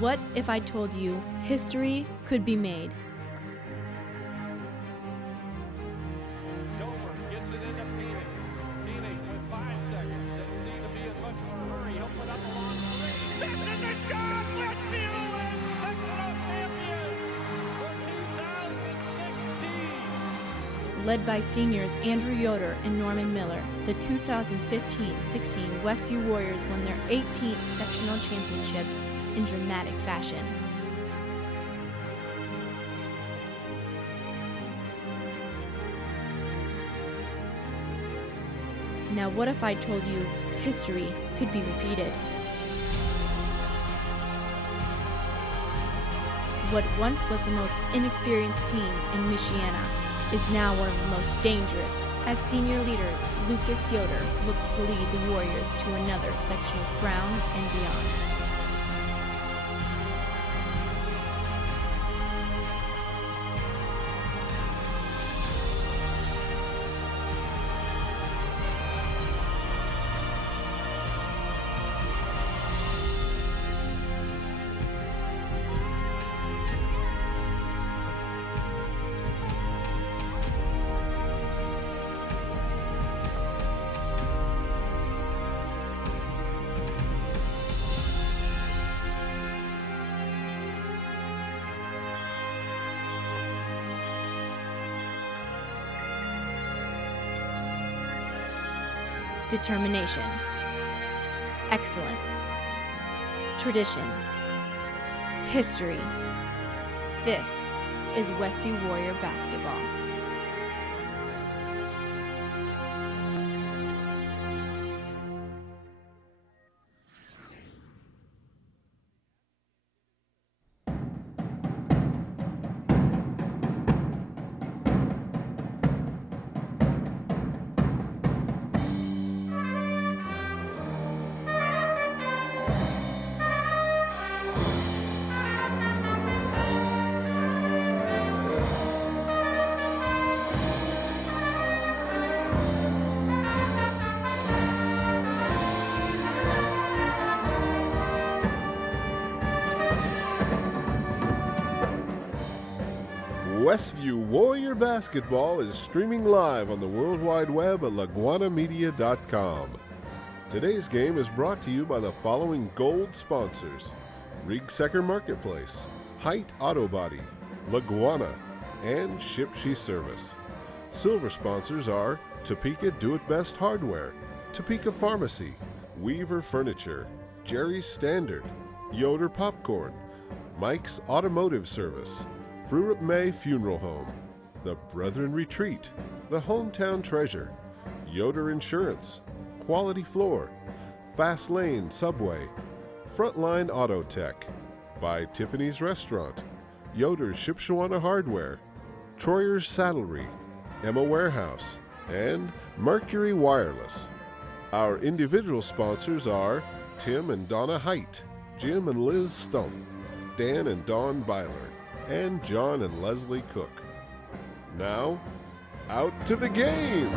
What if I told you history could be made? Dover gets it into Phoenix. Phoenix with 5 seconds. Doesn't seem to be in much of a hurry. He'll put up a long three. This is the shot! Westview is sectional champion for 2016. Led by seniors Andrew Yoder and Norman Miller, the 2015-16 Westview Warriors won their 18th sectional championship in dramatic fashion. Now what if I told you history could be repeated? What once was the most inexperienced team in Michiana is now one of the most dangerous, as senior leader Lucas Yoder looks to lead the Warriors to another sectional crown and beyond. Determination, excellence, tradition, history. This is Westview Warrior basketball. Westview Warrior Basketball is streaming live on the World Wide Web at laguanamedia.com. Today's game is brought to you by the following gold sponsors: Rigsecker Marketplace, Height Auto Body, Laguana, and Shipshe Service. Silver sponsors are Topeka Do-It-Best Hardware, Topeka Pharmacy, Weaver Furniture, Jerry's Standard, Yoder Popcorn, Mike's Automotive Service, Fruit May Funeral Home, The Brethren Retreat, The Hometown Treasure, Yoder Insurance, Quality Floor, Fast Lane Subway, Frontline Auto Tech, by Tiffany's Restaurant, Yoder's Shipshewana Hardware, Troyer's Saddlery, Emma Warehouse, and Mercury Wireless. Our individual sponsors are Tim and Donna Height, Jim and Liz Stump, Dan and Dawn Byler, and John and Leslie Cook. Now, out to the game!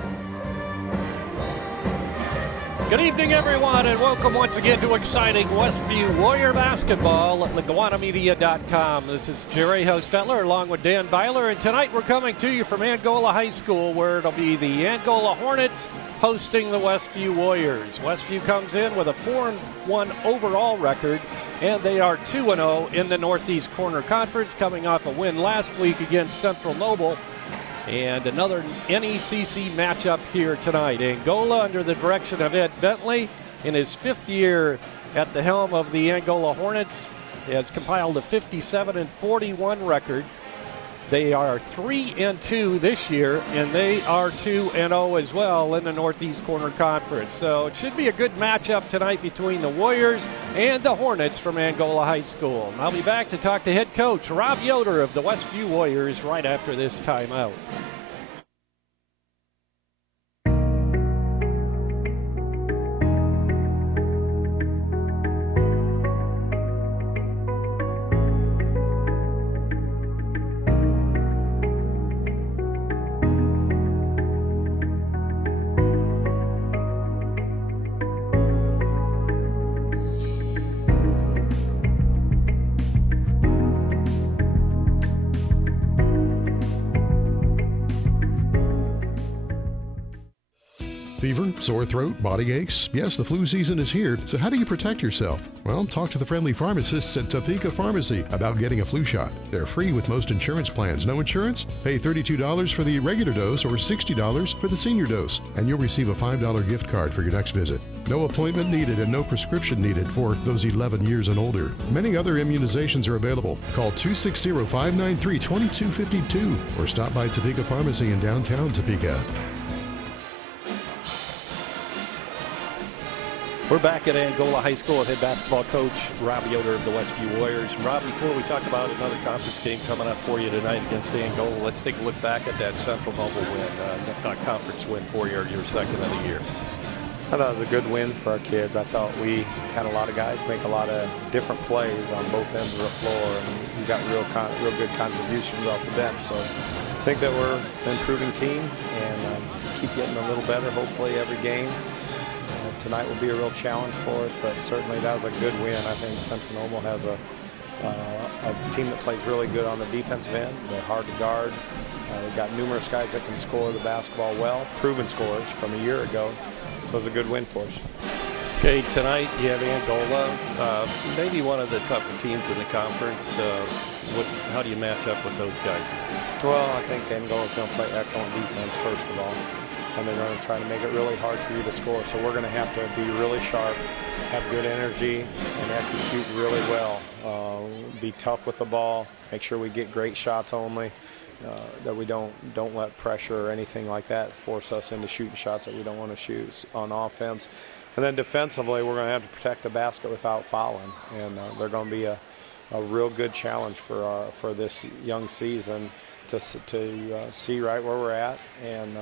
Good evening, everyone, and welcome once again to exciting Westview Warrior basketball at laguanamedia.com. This is Jerry Hostetler along with Dan Byler, and tonight we're coming to you from Angola High School, where it'll be the Angola Hornets hosting the Westview Warriors. Westview comes in with a 4-1 overall record, and they are 2-0 in the Northeast Corner Conference, coming off a win last week against Central Noble. And another NECC matchup here tonight. Angola, under the direction of Ed Bentley, in his 5th year at the helm of the Angola Hornets, has compiled a 57-41 record. They are 3-2 this year, and they are 2-0 as well in the Northeast Corner Conference. So it should be a good matchup tonight between the Warriors and the Hornets from Angola High School. I'll be back to talk to head coach Rob Yoder of the Westview Warriors right after this timeout. sore throat, body aches? Yes, the flu season is here, so how do you protect yourself? Well, talk to the friendly pharmacists at Topeka Pharmacy about getting a flu shot. They're free with most insurance plans. No insurance? Pay $32 for the regular dose or $60 for the senior dose, and you'll receive a $5 gift card for your next visit. No appointment needed and no prescription needed for those 11 years and older. Many other immunizations are available. Call 260-593-2252 or stop by Topeka Pharmacy in downtown Topeka. We're back at Angola High School with head basketball coach Rob Yoder of the Westview Warriors. Rob, before we talk about another conference game coming up for you tonight against Angola, let's take a look back at that Central Mobile win, conference win for you, your second of the year. I thought it was a good win for our kids. I thought we had a lot of guys make a lot of different plays on both ends of the floor, and we got real good contributions off the bench. So I think that we're an improving team and keep getting a little better, hopefully, every game. Tonight will be a real challenge for us, but certainly that was a good win. I think Central Noble has a team that plays really good on the defensive end. They're hard to guard. They've got numerous guys that can score the basketball well, proven scorers from a year ago. So it's a good win for us. Okay, tonight you have Angola, maybe one of the tougher teams in the conference. How do you match up with those guys? Well, I think Angola's going to play excellent defense, first of all. And they're going to try to make it really hard for you to score. So we're going to have to be really sharp, have good energy, and execute really well. Be tough with the ball, make sure we get great shots only, that we don't let pressure or anything like that force us into shooting shots that we don't want to shoot on offense. And then defensively, we're going to have to protect the basket without fouling. And they're going to be a real good challenge for this young season to see right where we're at and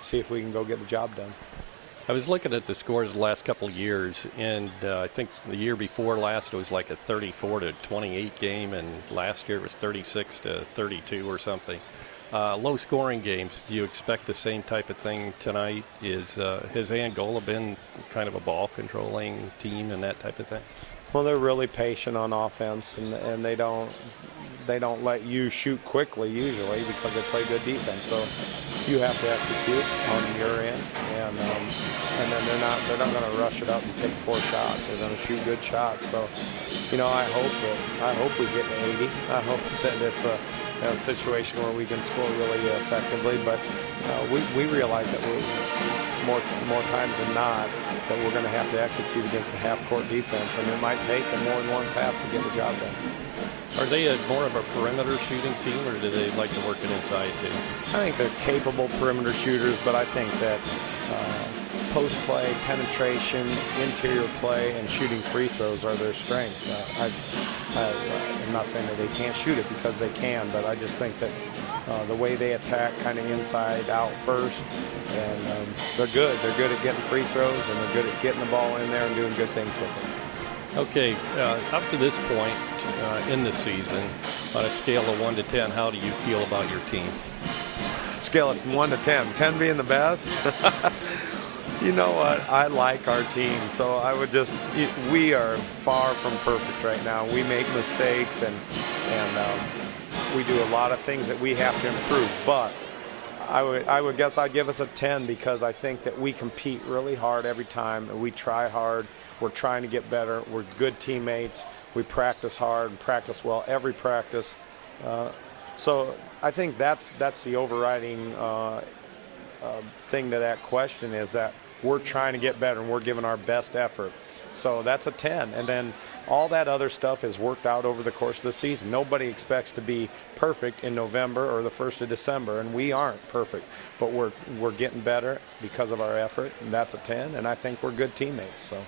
see if we can go get the job done. I was looking at the scores the last couple of years, and I think the year before last it was like a 34-28 game, and last year it was 36-32 or something. Low scoring games. Do you expect the same type of thing tonight? Has Angola been kind of a ball controlling team and that type of thing? Well, they're really patient on offense, and they don't let you shoot quickly usually because they play good defense. So you have to execute on your end, and then they're not going to rush it up and take poor shots. They're going to shoot good shots. So, I hope we get to 80. I hope that it's a situation where we can score really effectively. But we realize that more times than not that we're going to have to execute against the half-court defense, and it might take more than one pass to get the job done. Are they more of a perimeter shooting team, or do they like to work it inside too? I think they're capable perimeter shooters, but I think that post play, penetration, interior play, and shooting free throws are their strengths. I'm not saying that they can't shoot it, because they can, but I just think that the way they attack kind of inside out first, and they're good. They're good at getting free throws, and they're good at getting the ball in there and doing good things with it. Okay, up to this point in the season, on a scale of 1 to 10, how do you feel about your team? Scale of 1 to 10, 10 being the best. You know what? I like our team, so we are far from perfect right now. We make mistakes, and we do a lot of things that we have to improve, but I would guess I'd give us a 10, because I think that we compete really hard every time, and we try hard. We're trying to get better. We're good teammates. We practice hard and practice well every practice. So I think that's the overriding thing to that question, is that we're trying to get better and we're giving our best effort. So that's a 10. And then all that other stuff is worked out over the course of the season. Nobody expects to be perfect in November or the 1st of December, and we aren't perfect. But we're getting better because of our effort, and that's a 10. And I think we're good teammates. So.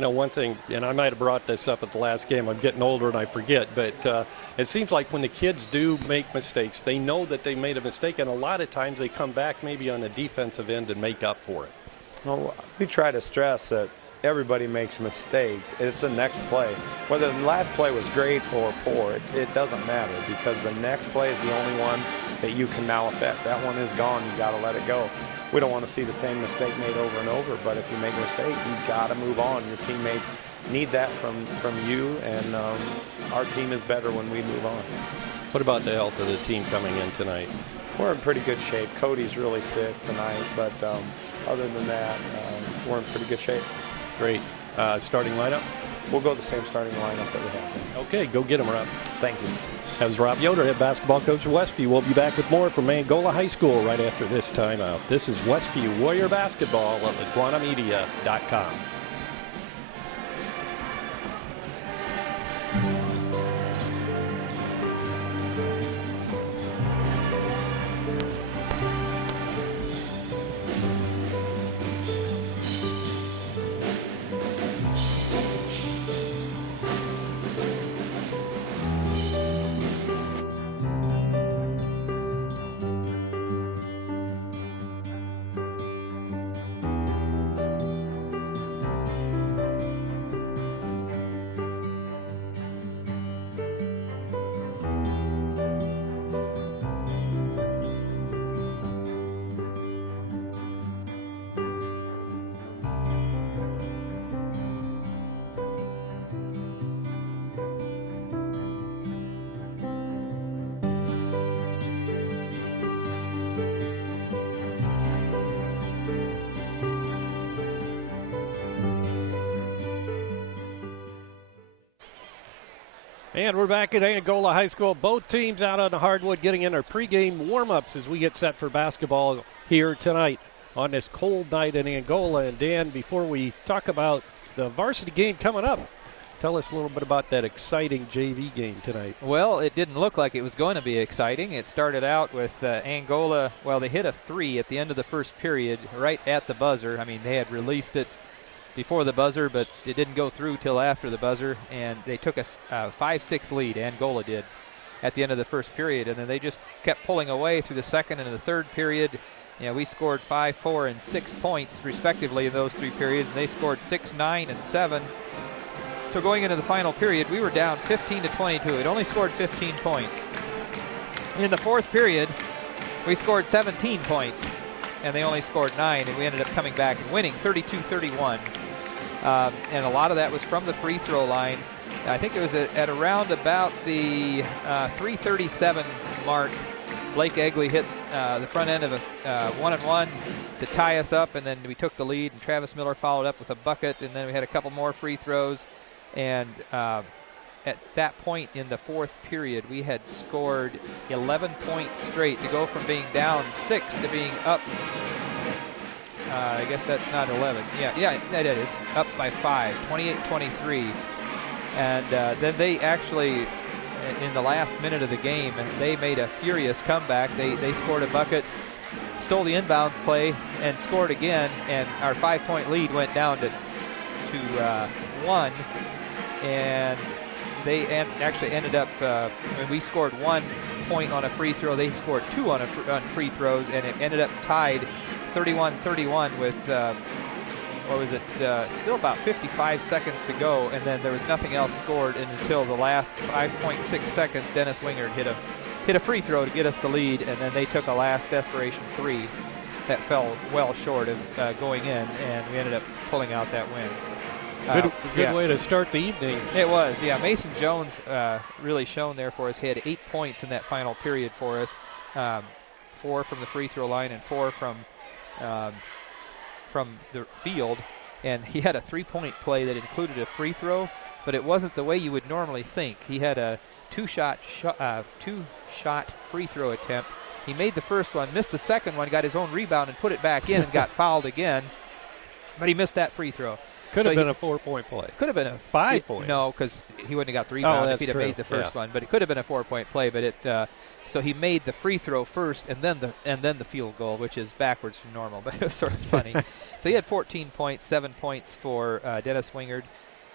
One thing, and I might have brought this up at the last game, I'm getting older and I forget, but it seems like when the kids do make mistakes, they know that they made a mistake, and a lot of times they come back maybe on the defensive end and make up for it. Well, we try to stress that everybody makes mistakes. It's the next play. Whether the last play was great or poor, it doesn't matter, because the next play is the only one that you can now affect. That one is gone. You got to let it go. We don't want to see the same mistake made over and over, but if you make a mistake, you got to move on. Your teammates need that from you, and our team is better when we move on. What about the health of the team coming in tonight? We're in pretty good shape. Cody's really sick tonight, but other than that, we're in pretty good shape. Great. Starting lineup? We'll go the same starting lineup that we have. Okay, go get them, Rob. Thank you. That was Rob Yoder, head basketball coach of Westview. We'll be back with more from Angola High School right after this timeout. This is Westview Warrior Basketball at LaguanaMedia.com. And we're back at Angola High School. Both teams out on the hardwood getting in their pregame warm-ups as we get set for basketball here tonight on this cold night in Angola. And Dan, before we talk about the varsity game coming up, tell us a little bit about that exciting JV game tonight. Well, it didn't look like it was going to be exciting. It started out with Angola, well, they hit a 3 at the end of the first period, right at the buzzer. I mean, they had released it before the buzzer, but it didn't go through till after the buzzer, and they took a 5-6 lead, Angola did, at the end of the first period, and then they just kept pulling away through the second and the third period. You know, we scored 5, 4, and 6 points, respectively, in those 3 periods, and they scored 6, 9, and 7. So going into the final period, we were down 15-22. It only scored 15 points. In the fourth period, we scored 17 points, and they only scored 9, and we ended up coming back and winning 32-31. And a lot of that was from the free throw line. I think it was at around about the 3:37 mark. Blake Egley hit the front end of a one-and-one to tie us up, and then we took the lead, and Travis Miller followed up with a bucket, and then we had a couple more free throws. And at that point in the fourth period, we had scored 11 points straight to go from being down 6 to being up. I guess that's not 11. Yeah, that is. Up by 5, 28-23. And then they actually, in the last minute of the game, they made a furious comeback. They scored a bucket, stole the inbounds play, and scored again. And our 5-point lead went down to 1. And they actually ended up, we scored 1 point on a free throw. They scored 2 on free throws, and it ended up tied 31-31 with, still about 55 seconds to go, and then there was nothing else scored until the last 5.6 seconds. Dennis Wingard hit a free throw to get us the lead, and then they took a last desperation 3 that fell well short of going in, and we ended up pulling out that win. Good way to start the evening. It was, yeah. Mason Jones really shone there for us. He had 8 points in that final period for us, 4 from the free throw line and 4 from the field. And he had a 3-point play that included a free throw, but it wasn't the way you would normally think. He had a two-shot free throw attempt. He made the first one, missed the second one, got his own rebound and put it back in and got fouled again, but he missed that free throw. Could have been a 4-point play. Could have been a 5-point. No, because he wouldn't have got the rebound if he'd have true. made the first one. But it could have been a 4-point play. But so he made the free throw first, and then the field goal, which is backwards from normal. But it was sort of funny. So he had 14 points, 7 points for Dennis Wingard,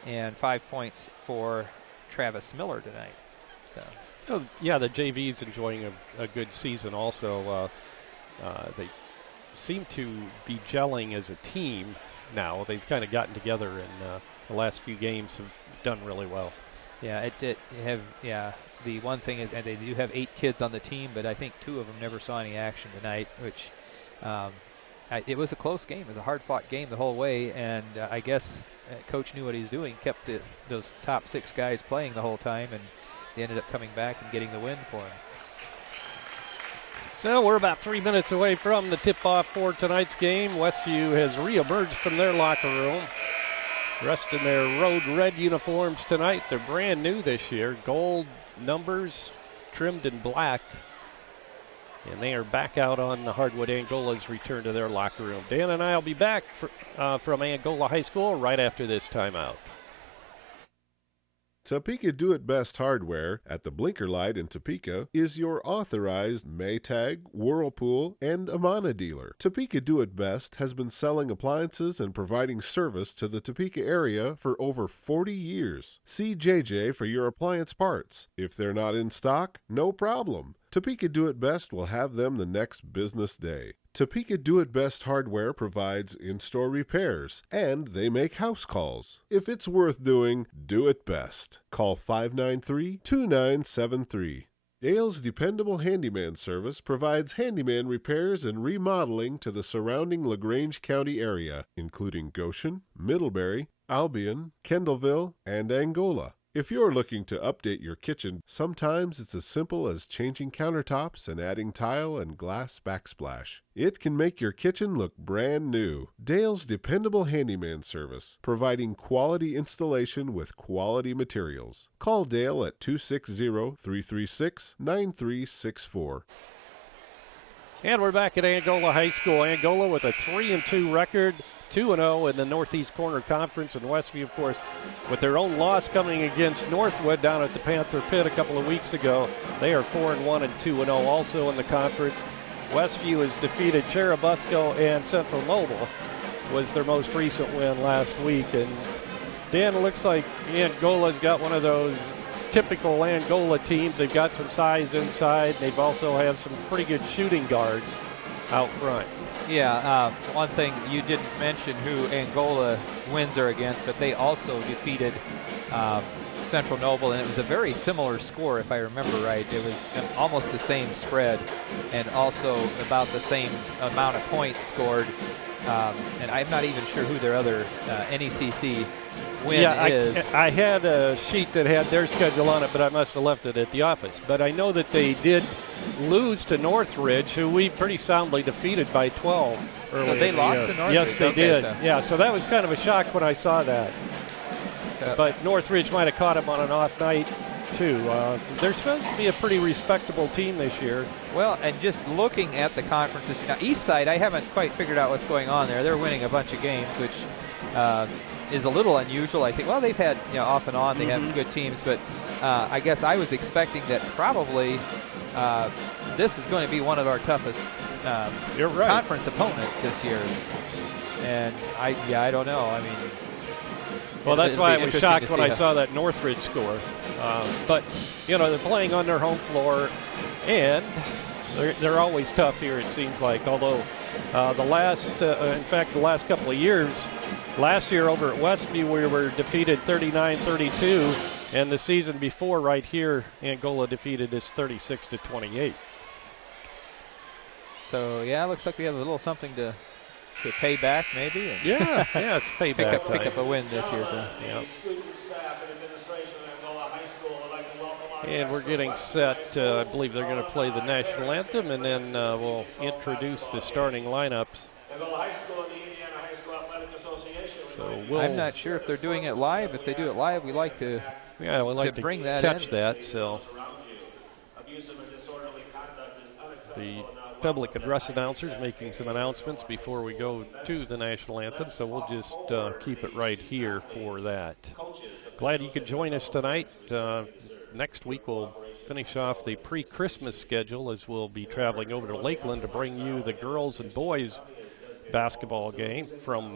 and 5 points for Travis Miller tonight. So. Oh, yeah, the JV's enjoying a good season. Also, they seem to be gelling as a team. Now they've kind of gotten together, and the last few games have done really well. Yeah, the one thing is, and they do have 8 kids on the team, but I think 2 of them never saw any action tonight, which it was a close game. It was a hard-fought game the whole way, and I guess Coach knew what he was doing, kept those top 6 guys playing the whole time, and they ended up coming back and getting the win for him. So we're about 3 minutes away from the tip-off for tonight's game. Westview has reemerged from their locker room, dressed in their road red uniforms tonight. They're brand new this year, gold numbers trimmed in black. And they are back out on the hardwood. Angola's return to their locker room. Dan and I will be back from Angola High School right after this timeout. Topeka Do-It-Best Hardware at the Blinker Light in Topeka is your authorized Maytag, Whirlpool, and Amana dealer. Topeka Do-It-Best has been selling appliances and providing service to the Topeka area for over 40 years. See JJ for your appliance parts. If they're not in stock, no problem. Topeka Do-It-Best will have them the next business day. Topeka Do-It-Best Hardware provides in-store repairs, and they make house calls. If it's worth doing, do it best. Call 593-2973. Dale's Dependable Handyman Service provides handyman repairs and remodeling to the surrounding LaGrange County area, including Goshen, Middlebury, Albion, Kendallville, and Angola. If you're looking to update your kitchen, sometimes it's as simple as changing countertops and adding tile and glass backsplash. It can make your kitchen look brand new. Dale's Dependable Handyman Service, providing quality installation with quality materials. Call Dale at 260-336-9364. And we're back at Angola High School. Angola with a 3-2 record. 2-0 in the Northeast Corner Conference, and Westview, of course, with their own loss coming against Northwood down at the Panther Pit a couple of weeks ago. They are 4-1 and 2-0 also in the conference. Westview has defeated Cherubusco, and Central Noble was their most recent win last week. And Dan, it looks like Angola's got one of those typical Angola teams. They've got some size inside. They've also have some pretty good shooting guards out front. Yeah, one thing you didn't mention who Angola wins are against, but they also defeated Central Noble, and it was a very similar score, if I remember right. It was almost the same spread and also about the same amount of points scored. And I'm not even sure who their other NECC win is. I had a sheet that had their schedule on it, but I must have left it at the office. But I know that they did lose to Northridge, who we pretty soundly defeated by 12 early. So they lost to Northridge? Yes, they did. So. Yeah, so that was kind of a shock when I saw that. But Northridge might have caught them on an off night, too. They're supposed to be a pretty respectable team this year. Well, and just looking at the conferences, now Eastside, I haven't quite figured out what's going on there. They're winning a bunch of games, which is a little unusual. I think, well, they've had, off and on, they have good teams, but I guess I was expecting that probably this is going to be one of our toughest You're right. conference opponents this year. And I don't know. I mean, well, that's why I was shocked when I saw that Northridge score. But, they're playing on their home floor, and they're always tough here, it seems like. Although the last couple of years, last year over at Westview, we were defeated 39-32, and the season before right here, Angola defeated us 36-28. So, yeah, it looks like we have a little something to pay back, maybe. And yeah, it's payback. Pick up a win this year. So. Yeah. And we're getting set. I believe they're going to play the national anthem, and then we'll introduce the starting lineups. So I'm not sure if they're doing it live. If they do it live, we like to bring that catch in. that. So the public address announcers making some announcements before we go to the national anthem, so we'll just keep it right here for that. Glad you could join us tonight. Next week we'll finish off the pre-Christmas schedule as we'll be traveling over to Lakeland to bring you the girls and boys basketball games from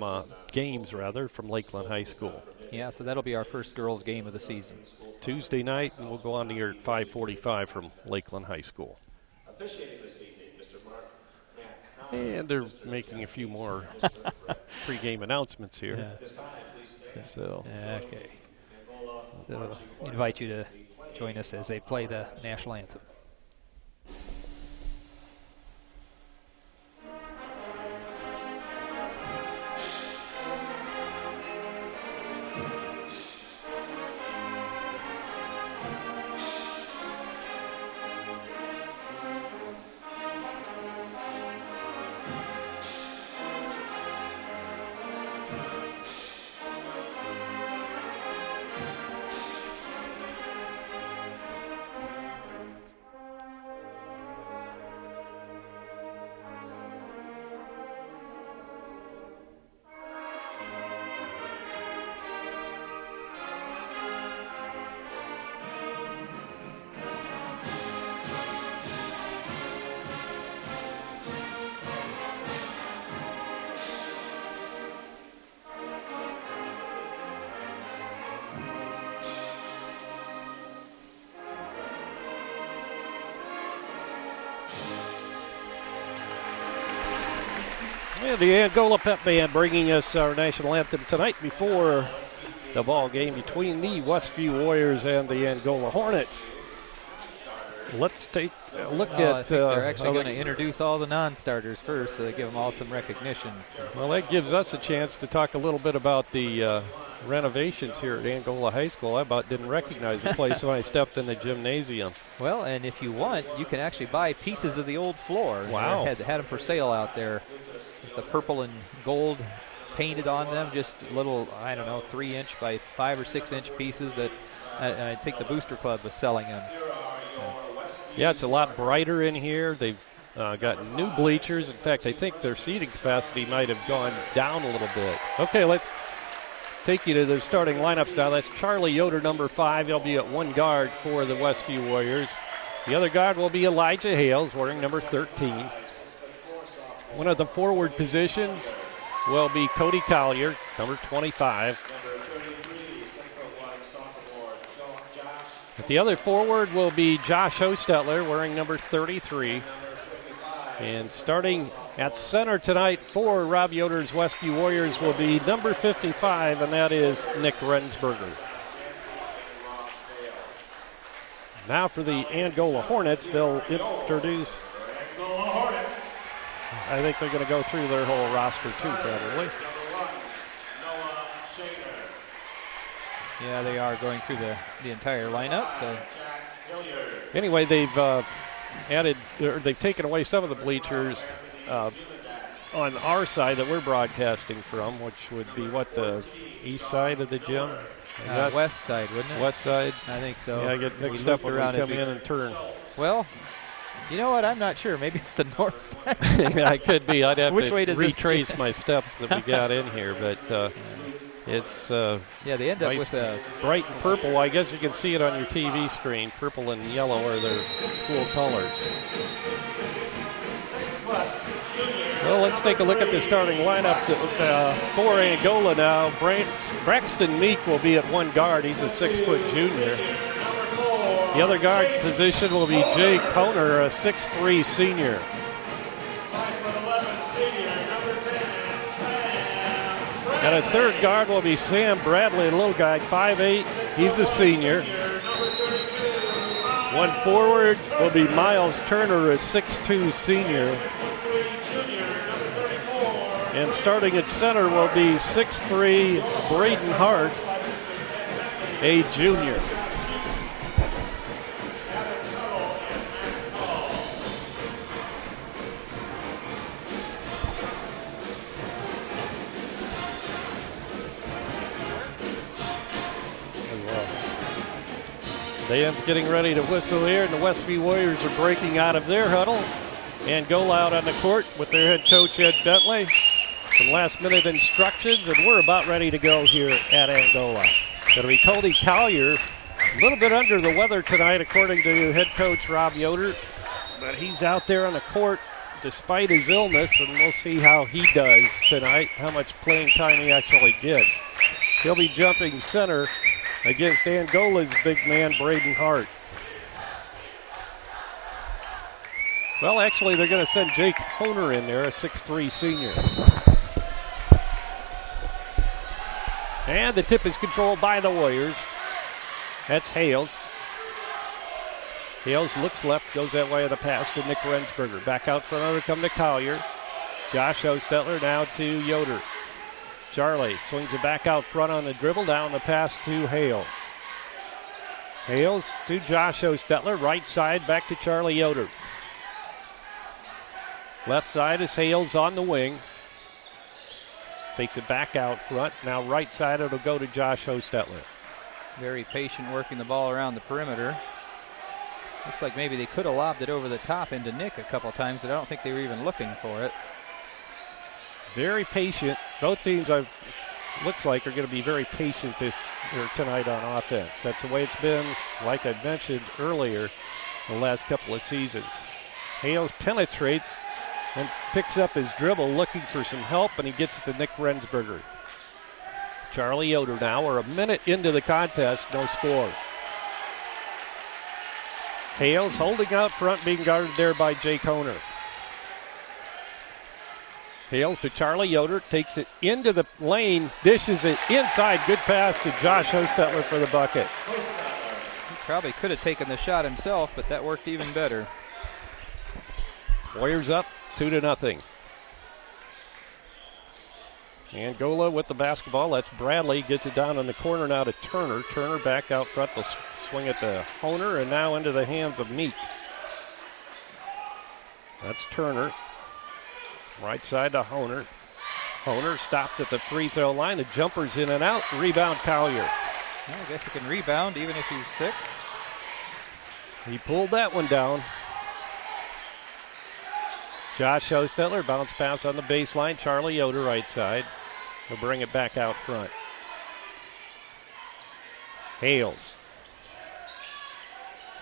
Lakeland High School. Yeah, so that'll be our first girls game of the season. Tuesday night, and we'll go on the air at 5:45 from Lakeland High School. And they're making a few more pregame announcements here. Yeah. So. Okay. So invite you to join us as they play the national anthem. And the Angola Pep Band bringing us our national anthem tonight before the ball game between the Westview Warriors and the Angola Hornets. Let's take a look at. I think they're actually going to introduce all the non-starters first, so they give them all some recognition. Well, that gives us a chance to talk a little bit about the renovations here at Angola High School. I about didn't recognize the place when I stepped in the gymnasium. Well, and if you want, you can actually buy pieces of the old floor. Wow. They had them for sale out there with the purple and gold painted on them, just little, I don't know, 3-inch by 5 or 6-inch pieces that I think the Booster Club was selling them. Yeah, it's a lot brighter in here. They've got new bleachers. In fact, I think their seating capacity might have gone down a little bit. Okay, let's take you to the starting lineups now. That's Charlie Yoder, number 5. He'll be at one guard for the Westview Warriors. The other guard will be Elijah Hales, wearing number 13. One of the forward positions will be Cody Collier, number 25. The other forward will be Josh Hostetler, wearing number 33. And starting at center tonight for Rob Yoder's Westview Warriors will be number 55, and that is Nick Rensberger. Now for the Angola Hornets, they'll introduce, I think they're going to go through their whole roster too, probably. Yeah, they are going through the entire lineup. So anyway, they've they've taken away some of the bleachers on our side that we're broadcasting from, which would be what, the east side of the gym? West side, wouldn't it? West side. I think so. Yeah, I get mixed up when we come in and turn. Well, you know what? I'm not sure. Maybe it's the north side. Yeah, it could be. I'd have Which to way does retrace my steps that we got in here, but it's yeah, they end up nice, with a bright and purple. I guess you can see it on your TV screen. Purple and yellow are their school colors. Well, let's take a look at the starting lineup for Angola now. Braxton Meek will be at one guard. He's a 6-foot junior. The other guard position will be Jay Koner, a 6'3" senior. And a third guard will be Sam Bradley, a little guy, 5'8". He's a senior. One forward will be Miles Turner, a 6'2" senior. And starting at center will be 6'3" Braden Hart, a junior. The end's getting ready to whistle here, and the Westview Warriors are breaking out of their huddle and go out on the court with their head coach, Ed Bentley. Some last-minute instructions, and we're about ready to go here at Angola. It'll be Cody Collier, a little bit under the weather tonight, according to head coach Rob Yoder, but he's out there on the court despite his illness, and we'll see how he does tonight, how much playing time he actually gets. He'll be jumping center against Angola's big man, Braden Hart. Well, actually, they're going to send Jake Honer in there, a 6'3" senior. And the tip is controlled by the Warriors. That's Hales. Hales looks left, goes that way of the pass to Nick Rensberger. Back out front, over come to Collier. Josh Hostetler now to Yoder. Charlie swings it back out front on the dribble, down the pass to Hales. Hales to Josh Hostetler, right side back to Charlie Yoder. Left side is Hales on the wing. Takes it back out front. Now right side it'll go to Josh Hostetler. very patient working the ball around the perimeter. Looks like maybe they could have lobbed it over the top into Nick a couple times, but I don't think they were even looking for it. Very patient. Both teams, looks like, are going to be very patient tonight on offense. That's the way it's been, like I mentioned earlier, the last couple of seasons. Hales penetrates and picks up his dribble, looking for some help, and he gets it to Nick Rensberger. Charlie Yoder now. We're a minute into the contest, no score. Hales holding out front, being guarded there by Jake Honer. Hales to Charlie Yoder, takes it into the lane, dishes it inside. Good pass to Josh Hostetler for the bucket. He probably could have taken the shot himself, but that worked even better. Warriors up 2-0. Angola with the basketball. That's Bradley. Gets it down in the corner now to Turner. Turner back out front. They'll swing it to Honer, and now into the hands of Meek. That's Turner. Right side to Honer. Honer stops at the free throw line. The jumper's in and out. Rebound Collier. Well, I guess he can rebound even if he's sick. He pulled that one down. Josh Hostetler, bounce pass on the baseline. Charlie Yoder right side. He'll bring it back out front. Hales.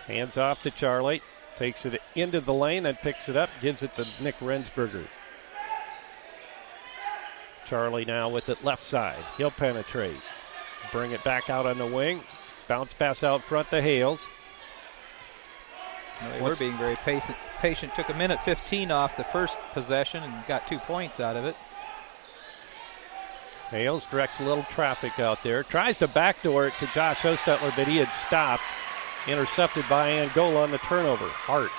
Hands off to Charlie. Takes it into the lane and picks it up. Gives it to Nick Rensberger. Charlie now with it left side. He'll penetrate. Bring it back out on the wing. Bounce pass out front to Hales. Well, they were being very patient. Took a minute 15 off the first possession and got 2 points out of it. Hales directs a little traffic out there. Tries to backdoor it to Josh Hostetler, but he had stopped. Intercepted by Angola on the turnover. Hart.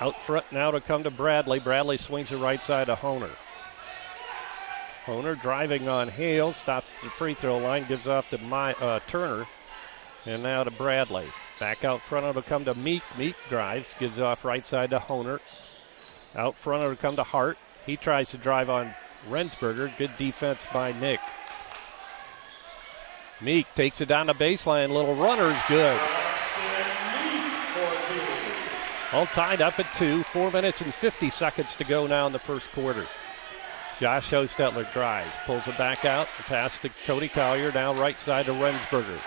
Out front now to come to Bradley. Bradley swings the right side to Honer. Honer driving on Hales. Stops at the free throw line. Gives off to Turner. And now to Bradley. Back out front it'll come to Meek. Meek drives. Gives off right side to Honer. Out front it'll come to Hart. He tries to drive on Rensberger. Good defense by Nick. Meek takes it down the baseline. Little runner is good. All tied up at 2. 4 minutes and 50 seconds to go now in the first quarter. Josh Hostetler drives. Pulls it back out. Pass to Cody Collier. Now right side to Rensberger.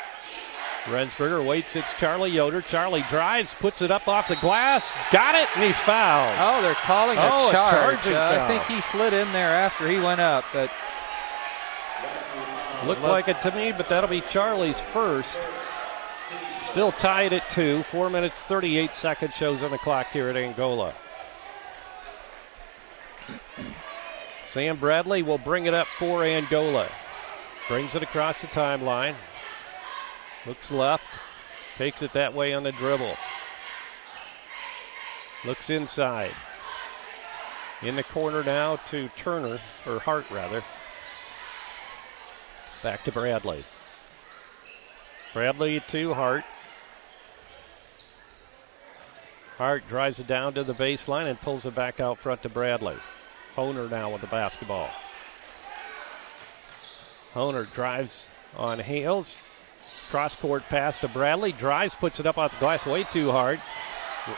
Rensberger waits. It's Charlie Yoder. Charlie drives. Puts it up off the glass. Got it, and he's fouled. Oh, they're calling a charge. Charging foul. I think he slid in there after he went up, but looked like it to me, but that'll be Charlie's first. Still tied at 2. 4 minutes, 38 seconds shows on the clock here at Angola. Sam Bradley will bring it up for Angola. Brings it across the timeline. Looks left. Takes it that way on the dribble. Looks inside. In the corner now to Turner, or Hart rather. Back to Bradley. Bradley to Hart. Hart drives it down to the baseline and pulls it back out front to Bradley. Honer now with the basketball. Honer drives on Hales. Cross-court pass to Bradley. Drives, puts it up off the glass way too hard.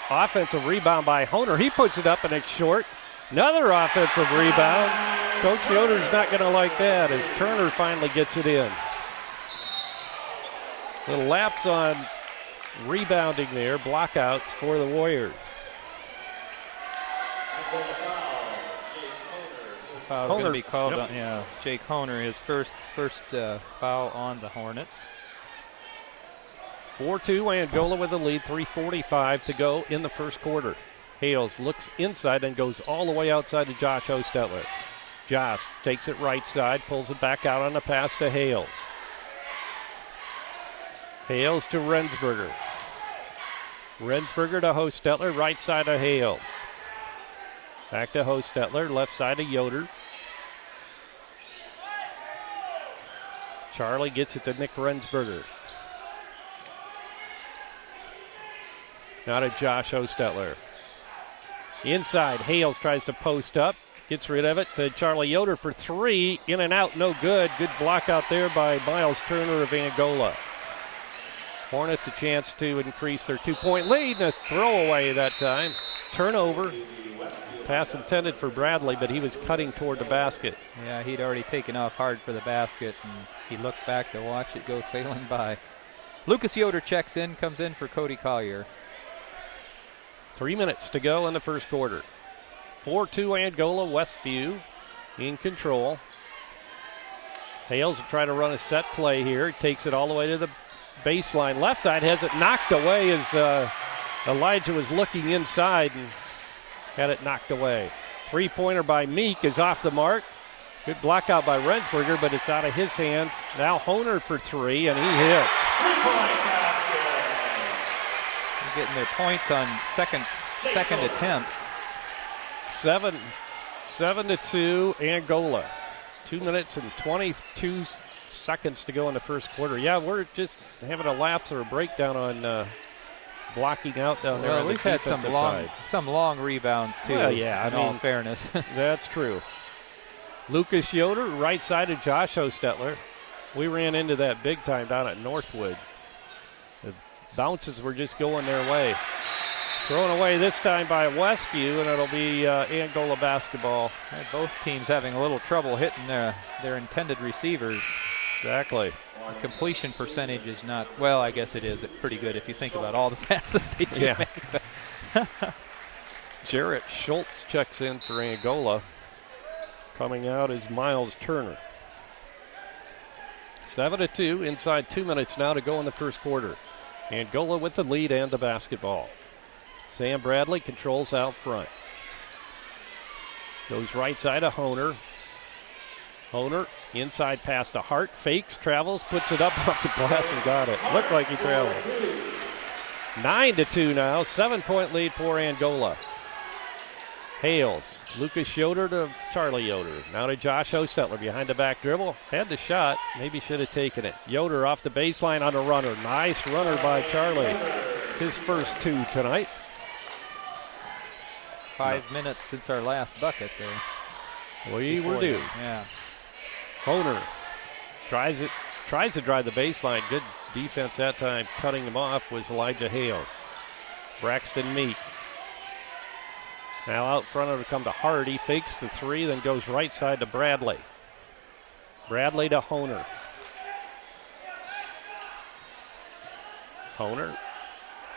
Offensive rebound by Honer. He puts it up and it's short. Another offensive rebound. Coach Yoder's not going to like that as Turner finally gets it in. Little lapse on rebounding there. Blockouts for the Warriors. Foul going to be called on, yeah, Jake Honer, his first foul on the Hornets. 4-2 Angola with the lead. 3:45 to go in the first quarter. Hales looks inside and goes all the way outside to Josh Hostetler. Josh takes it right side, pulls it back out on the pass to Hales. Hales to Rensberger. Rensberger to Hostetler, right side of Hales. Back to Hostetler, left side of Yoder. Charlie gets it to Nick Rensberger. Now to Josh Hostetler. Inside, Hales tries to post up. Gets rid of it to Charlie Yoder for 3. In and out, no good. Good block out there by Miles Turner of Angola. Hornets a chance to increase their 2-point lead. And a throwaway that time. Turnover. Pass intended for Bradley, but he was cutting toward the basket. Yeah, he'd already taken off hard for the basket, and he looked back to watch it go sailing by. Lucas Yoder checks in, comes in for Cody Collier. 3 minutes to go in the first quarter. 4-2 Angola, Westview in control. Hales will try to run a set play here. Takes it all the way to the baseline. Left side has it knocked away as Elijah was looking inside and had it knocked away. Three-pointer by Meek is off the mark. Good block out by Rensberger, but it's out of his hands. Now Honer for three, and he hits. They're getting their points on second attempts. 7-2 Angola. 2 minutes and 22 seconds to go in the first quarter. Yeah, we're just having a lapse or a breakdown on blocking out down there. Well, we've had some long rebounds too. Well, yeah, in all fairness. That's true. Lucas Yoder, right side of Josh Hostetler. We ran into that big time down at Northwood. The bounces were just going their way. Thrown away this time by Westview, and it'll be Angola basketball. And both teams having a little trouble hitting their intended receivers. Exactly. The completion percentage is not, well, I guess it is pretty good if you think about all the passes they do make. Jarrett Schultz checks in for Angola. Coming out is Miles Turner. 7-2, inside 2 minutes now to go in the first quarter. Angola with the lead and the basketball. Sam Bradley controls out front. Goes right side of Honer. Honer, inside pass to Hart, fakes, travels, puts it up off the glass and got it. Looked like he traveled. 9-2 now, 7-point lead for Angola. Hales, Lucas Yoder to Charlie Yoder. Now to Josh Hostetler behind the back dribble. Had the shot, maybe should have taken it. Yoder off the baseline on a runner. Nice runner by Charlie. His first two tonight. 5 minutes since our last bucket there. We were due. Yeah. Honer tries to drive the baseline. Good defense that time. Cutting him off was Elijah Hales. Braxton Meek. Now out front it'll come to Hart. He fakes the three, then goes right side to Bradley. Bradley to Honer. Honer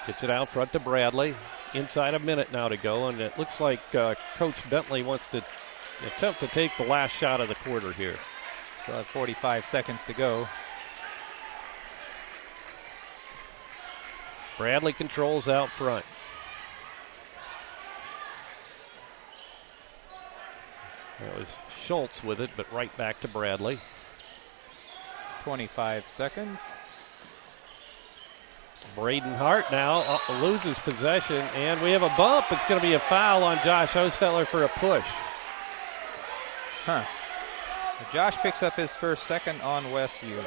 gets it out front to Bradley. Inside a minute now to go, and it looks like Coach Bentley wants to attempt to take the last shot of the quarter here. So 45 seconds to go. Bradley controls out front. That was Schultz with it, but right back to Bradley. 25 seconds. Braden Hart now loses possession, and we have a bump. It's going to be a foul on Josh Hostetler for a push. Josh picks up his first second on Westview.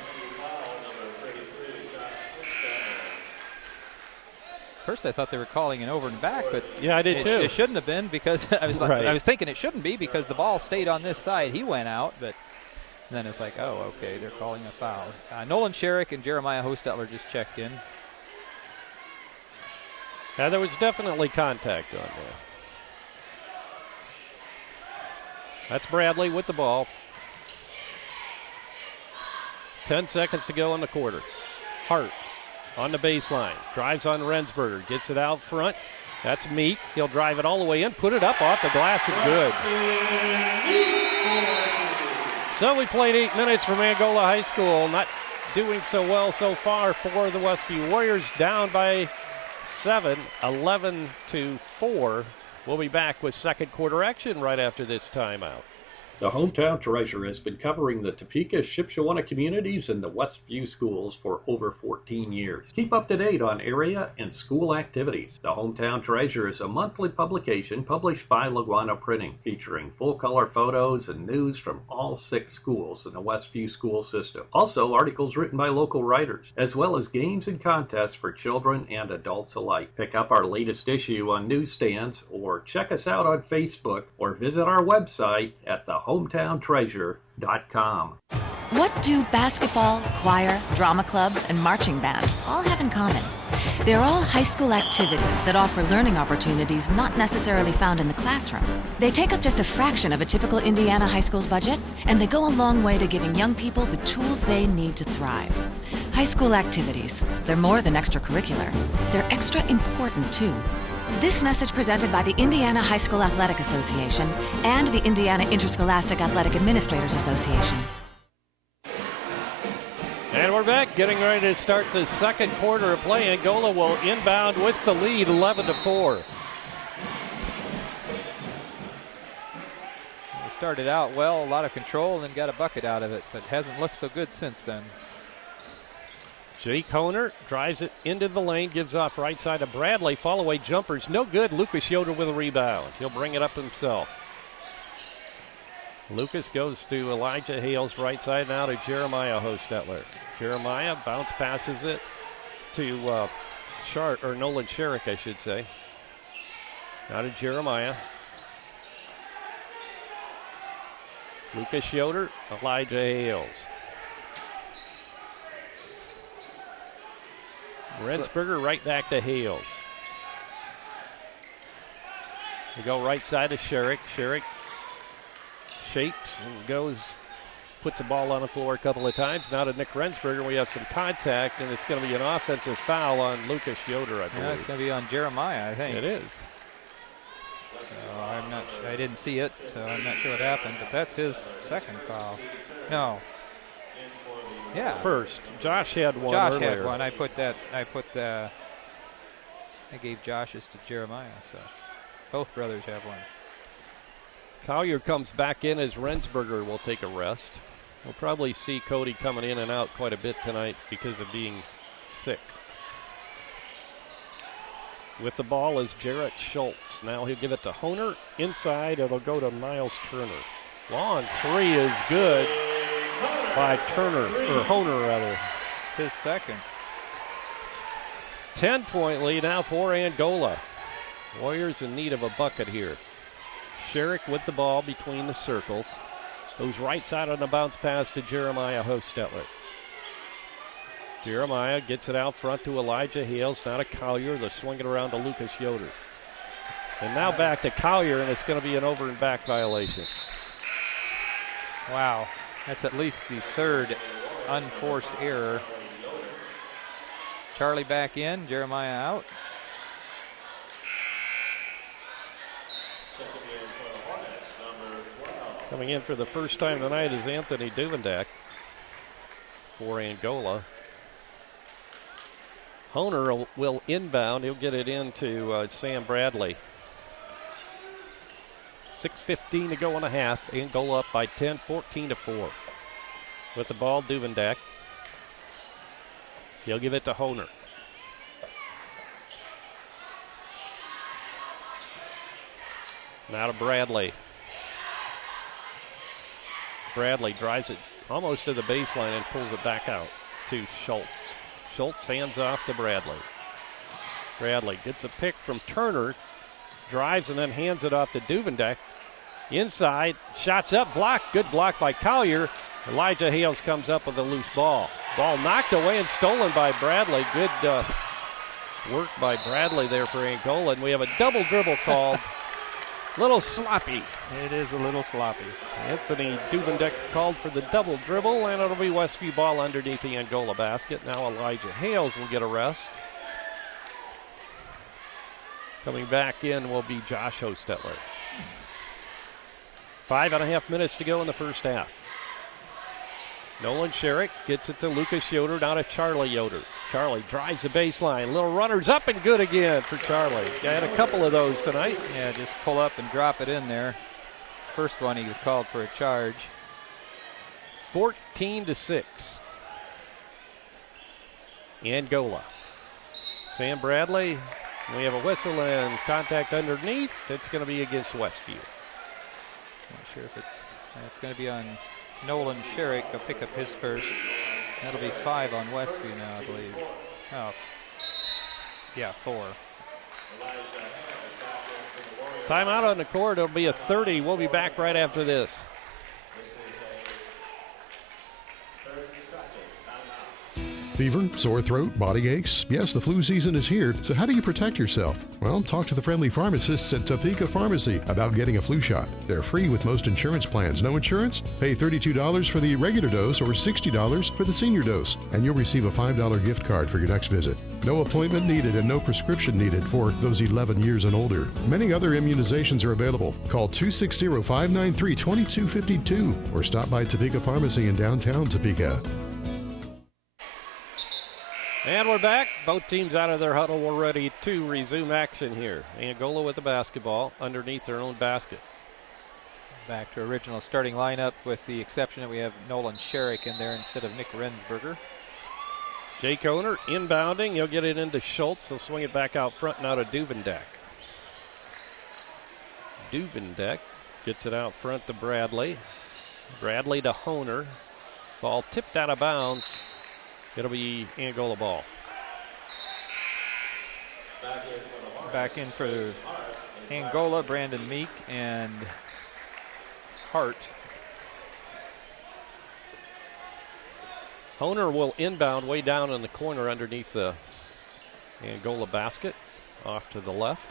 First I thought they were calling an over and back, but yeah, I did too. It shouldn't have been because I was thinking it shouldn't be because the ball stayed on this side. He went out, but then it's like, oh, okay, they're calling a foul. Nolan Sherrick and Jeremiah Hostetler just checked in. Yeah, there was definitely contact on there. That's Bradley with the ball. 10 seconds to go in the quarter. Hart on the baseline. Drives on Rensberger. Gets it out front. That's Meek. He'll drive it all the way in. Put it up off the glass and good. So we played 8 minutes from Angola High School. Not doing so well so far for the Westview Warriors. Down by 7, 11-4. We'll be back with second quarter action right after this timeout. The Hometown Treasure has been covering the Topeka, Shipshewana communities and the Westview schools for over 14 years. Keep up to date on area and school activities. The Hometown Treasure is a monthly publication published by Laguana Printing, featuring full-color photos and news from all 6 schools in the Westview school system. Also, articles written by local writers, as well as games and contests for children and adults alike. Pick up our latest issue on newsstands, or check us out on Facebook, or visit our website at thehometowntreasure.com. What do basketball, choir, drama club, and marching band all have in common? They're all high school activities that offer learning opportunities not necessarily found in the classroom. They take up just a fraction of a typical Indiana high school's budget, and they go a long way to giving young people the tools they need to thrive. High school activities, they're more than extracurricular. They're extra important, too. This message presented by the Indiana High School Athletic Association and the Indiana Interscholastic Athletic Administrators Association. And we're back, getting ready to start the second quarter of play. Angola will inbound with the lead, 11-4. started out well, a lot of control, and got a bucket out of it, but hasn't looked so good since then. Jake Honer drives it into the lane, gives off right side to Bradley. Fall away jumpers, no good. Lucas Yoder with a rebound. He'll bring it up himself. Lucas goes to Elijah Hales, right side now to Jeremiah Hostetler. Jeremiah bounce passes it to Nolan Sherrick, I should say. Now to Jeremiah. Lucas Yoder, Elijah Hales. Rensberger right back to Hales. We go right side to Sherrick. Sherrick shakes and goes, puts the ball on the floor a couple of times. Now to Nick Rensberger. We have some contact, and it's going to be an offensive foul on Lucas Yoder, I believe. Yeah, it's going to be on Jeremiah, I think. It is. So I didn't see it, so I'm not sure what happened, but that's his second foul. No. Yeah. First, Josh had one. Josh earlier. had one. I gave Josh's to Jeremiah, so both brothers have one. Collier comes back in as Rensberger will take a rest. We'll probably see Cody coming in and out quite a bit tonight because of being sick. With the ball is Jarrett Schultz. Now he'll give it to Honer. Inside, it'll go to Miles Turner. Long three is good by Turner, or Honer rather. His second. 10-point lead now for Angola. Warriors in need of a bucket here. Sherrick with the ball between the circles. Goes right side on the bounce pass to Jeremiah Hostetler. Jeremiah gets it out front to Elijah Hales. Now to Collier. They'll swing it around to Lucas Yoder. And now back to Collier, and it's going to be an over and back violation. Wow. That's at least the third unforced error. Charlie back in, Jeremiah out. Coming in for the first time tonight is Anthony Duvendak for Angola. Honer will inbound. He'll get it into Sam Bradley. 6:15 to go in a half. Angola up by 10, 14-4. With the ball, Duvendak. He'll give it to Honer. Now to Bradley. Bradley drives it almost to the baseline and pulls it back out to Schultz. Schultz hands off to Bradley. Bradley gets a pick from Turner, drives and then hands it off to Duvendak. Inside, shots up, block, good block by Collier. Elijah Hales comes up with a loose ball. Ball knocked away and stolen by Bradley. Good work by Bradley there for Angola. And we have a double dribble called. Little sloppy. It is a little sloppy. Anthony Duvendak called for the double dribble, and it'll be Westview ball underneath the Angola basket. Now Elijah Hales will get a rest. Coming back in will be Josh Hostetler. 5.5 minutes to go in the first half. Nolan Sherrick gets it to Lucas Yoder, down to Charlie Yoder. Charlie drives the baseline. Little runners up and good again for Charlie. He had a couple of those tonight. Yeah, just pull up and drop it in there. First one he was called for a charge. 14-6. Angola. Sam Bradley. We have a whistle and contact underneath. It's going to be against Westview. Not sure if it's going to be on Nolan Sherrick. He'll pick up his first. That'll be 5 on Westview now, I believe. Oh, yeah, 4. Timeout on the court. It'll be a 30. We'll be back right after this. Fever, sore throat, body aches? Yes, the flu season is here, so how do you protect yourself? Well, talk to the friendly pharmacists at Topeka Pharmacy about getting a flu shot. They're free with most insurance plans. No insurance? Pay $32 for the regular dose or $60 for the senior dose, and you'll receive a $5 gift card for your next visit. No appointment needed and no prescription needed for those 11 years and older. Many other immunizations are available. Call 260-593-2252 or stop by Topeka Pharmacy in downtown Topeka. And we're back. Both teams out of their huddle. We're ready to resume action here. Angola with the basketball underneath their own basket. Back to original starting lineup with the exception that we have Nolan Sherrick in there instead of Nick Rensberger. Jake Owner inbounding. He'll get it into Schultz. He'll swing it back out front now to Duvendeck. Duvendeck gets it out front to Bradley. Bradley to Honer. Ball tipped out of bounds. It'll be Angola ball. Back in for Angola, Brandon Meek and Hart. Honer will inbound way down in the corner underneath the Angola basket. Off to the left.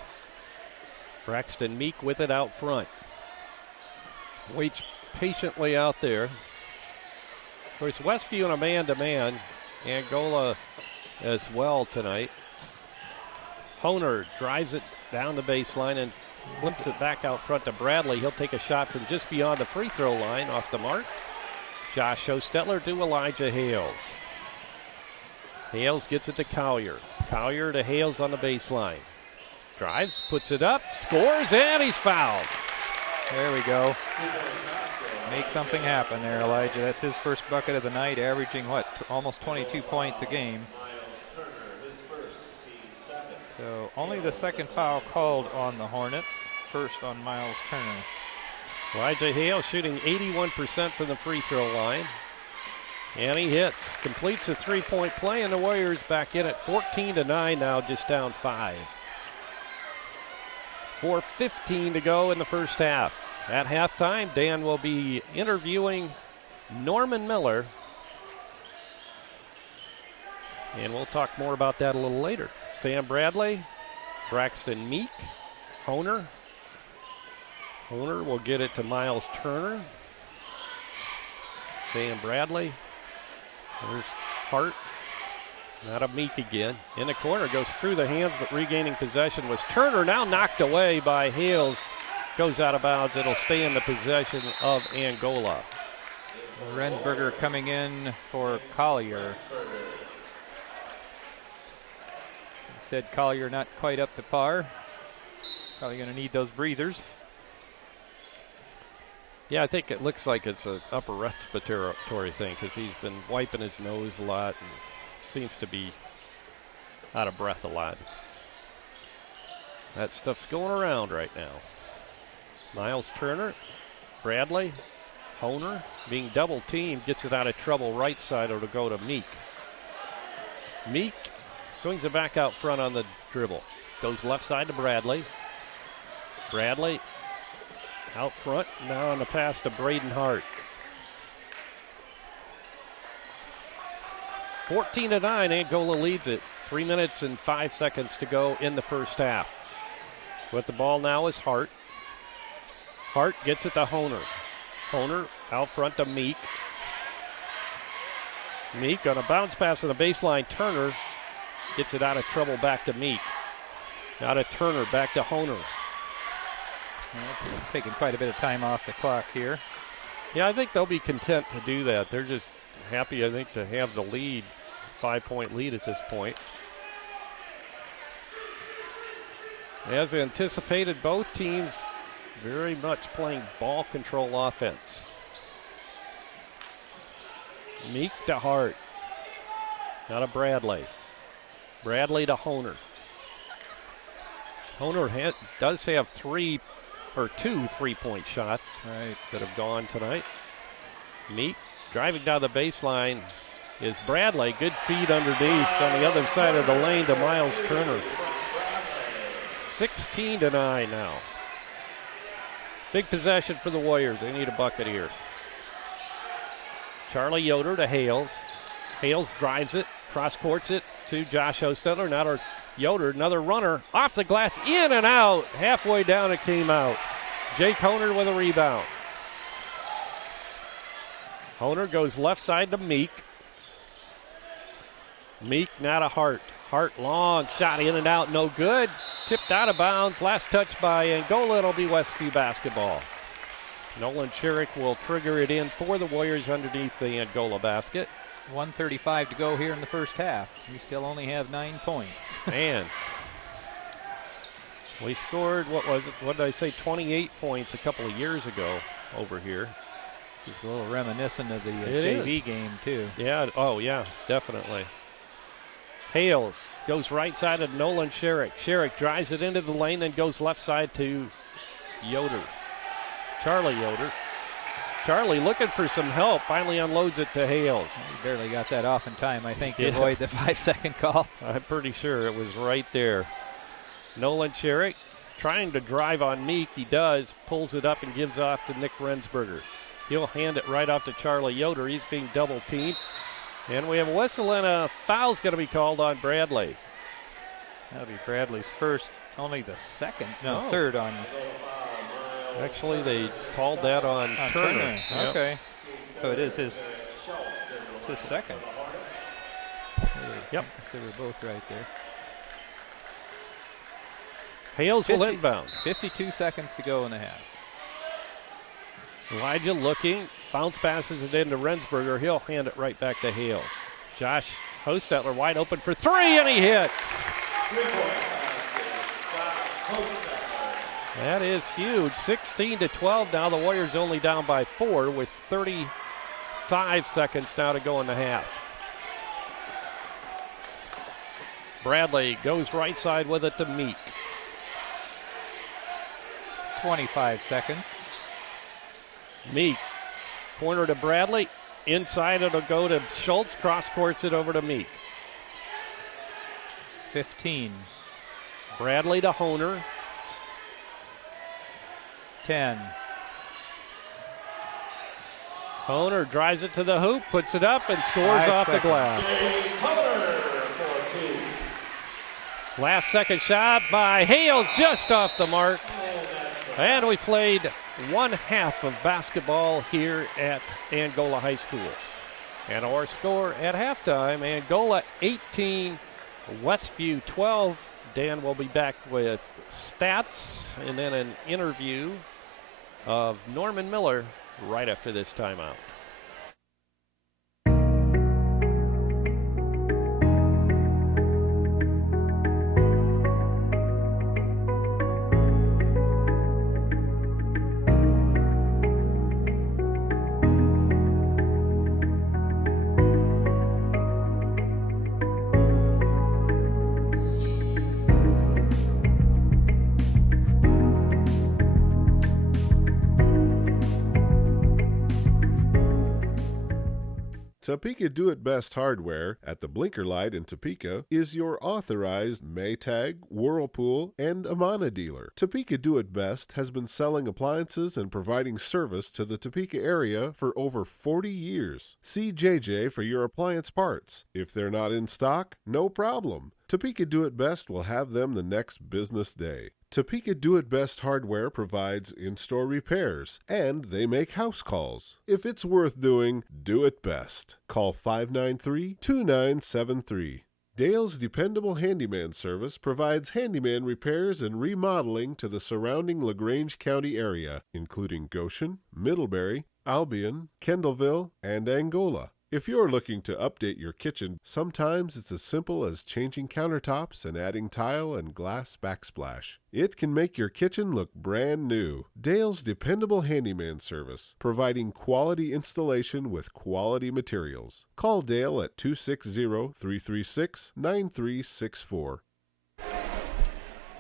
Braxton Meek with it out front. Waits patiently out there. Of course, Westview in a man-to-man. Angola as well tonight. Honer drives it down the baseline and flips it back out front to Bradley. He'll take a shot from just beyond the free throw line off the mark. Josh Hostetler to Elijah Hales. Hales gets it to Collier. Collier to Hales on the baseline. Drives, puts it up, scores, and he's fouled. There we go. Make something happen there, Elijah. That's his first bucket of the night, averaging, almost 22 points a game. So only the second foul called on the Hornets, first on Miles Turner. Elijah Hale shooting 81% from the free throw line. And he hits, completes a three-point play, and the Warriors back in at 14-9 now, just down 5. 4:15 to go in the first half. At halftime, Dan will be interviewing Norman Miller. And we'll talk more about that a little later. Sam Bradley, Braxton Meek, Honer. Honer will get it to Miles Turner. Sam Bradley. There's Hart. Not a Meek again. In the corner, goes through the hands, but regaining possession was Turner. Now knocked away by Hales. Goes out of bounds. It'll stay in the possession of Angola. Rensberger coming in for Collier. Said Collier not quite up to par. Probably going to need those breathers. Yeah, I think it looks like it's an upper respiratory thing because he's been wiping his nose a lot and seems to be out of breath a lot. That stuff's going around right now. Miles Turner, Bradley, Honer being double teamed, gets it out of trouble right side. It'll go to Meek. Meek swings it back out front on the dribble. Goes left side to Bradley. Bradley out front, now on the pass to Braden Hart. 14-9, Angola leads it. 3 minutes and 5 seconds to go in the first half. With the ball now is Hart. Hart gets it to Honer. Honer out front to Meek. Meek on a bounce pass to the baseline. Turner gets it out of trouble back to Meek. Now to Turner, back to Honer. Taking quite a bit of time off the clock here. Yeah, I think they'll be content to do that. They're just happy, I think, to have the lead, 5-point lead at this point. As anticipated, both teams very much playing ball control offense. Meek to Hart. Now to Bradley. Bradley to Honer. Honer does have two three-point shots that have gone tonight. Meek driving down the baseline is Bradley. Good feed underneath on the other side of the lane to Miles Turner. 16-9 now. Big possession for the Warriors. They need a bucket here. Charlie Yoder to Hales. Hales drives it, cross-courts it to Josh Hostetler. Now to Yoder, another runner off the glass, in and out. Halfway down it came out. Jake Honer with a rebound. Honer goes left side to Meek. Meek now to Hart. Hart long shot in and out, no good. Tipped out of bounds. Last touch by Angola. It'll be Westview basketball. Nolan Sherrick will trigger it in for the Warriors underneath the Angola basket. 1:35 to go here in the first half. We still only have 9 points. Man. We scored, what did I say, 28 points a couple of years ago. over here. This is a little reminiscent of the It JV game, too. Yeah, oh yeah, definitely. Hales goes right side of Nolan Sherrick. Sherrick drives it into the lane and goes left side to Yoder. Charlie Yoder. Charlie looking for some help, finally unloads it to Hales. He barely got that off in time, I think, to Yeah. avoid the 5-second call. I'm pretty sure it was right there. Nolan Sherrick trying to drive on Meek. He does, pulls it up and gives off to Nick Rensberger. He'll hand it right off to Charlie Yoder. He's being double teamed. And we have a whistle and a foul's going to be called on Bradley. That'll be Bradley's first, only the second, no, Oh. third on Actually, they called that on Turner. Yep. Okay. So it is his second. Yep. So we're both right there. Hales will inbound. 52 seconds to go in the half. Elijah looking, bounce passes it into Rensberger. He'll hand it right back to Hales. Josh Hostetler wide open for three, and he hits. That is huge. 16-12 now. The Warriors only down by 4 with 35 seconds now to go in the half. Bradley goes right side with it to Meek. 25 seconds. Meek, corner to Bradley. Inside it'll go to Schultz. Cross courts it over to Meek. 15. Bradley to Honer. 10. Honer drives it to the hoop, puts it up, and scores 5 off seconds. the glass. Last second shot by Hales, just off the mark. And we played one half of basketball here at Angola High School. And our score at halftime, Angola 18, Westview 12. Dan will be back with stats and then an interview of Norman Miller right after this timeout. Topeka Do-It-Best Hardware at the Blinker Light in Topeka is your authorized Maytag, Whirlpool, and Amana dealer. Topeka Do-It-Best has been selling appliances and providing service to the Topeka area for over 40 years. See JJ for your appliance parts. If they're not in stock, no problem. Topeka Do-It-Best will have them the next business day. Topeka Do-It-Best Hardware provides in-store repairs, and they make house calls. If it's worth doing, do it best. Call 593-2973. Dale's Dependable Handyman Service provides handyman repairs and remodeling to the surrounding LaGrange County area, including Goshen, Middlebury, Albion, Kendallville, and Angola. If you're looking to update your kitchen, sometimes it's as simple as changing countertops and adding tile and glass backsplash. It can make your kitchen look brand new. Dale's Dependable Handyman Service, providing quality installation with quality materials. Call Dale at 260-336-9364.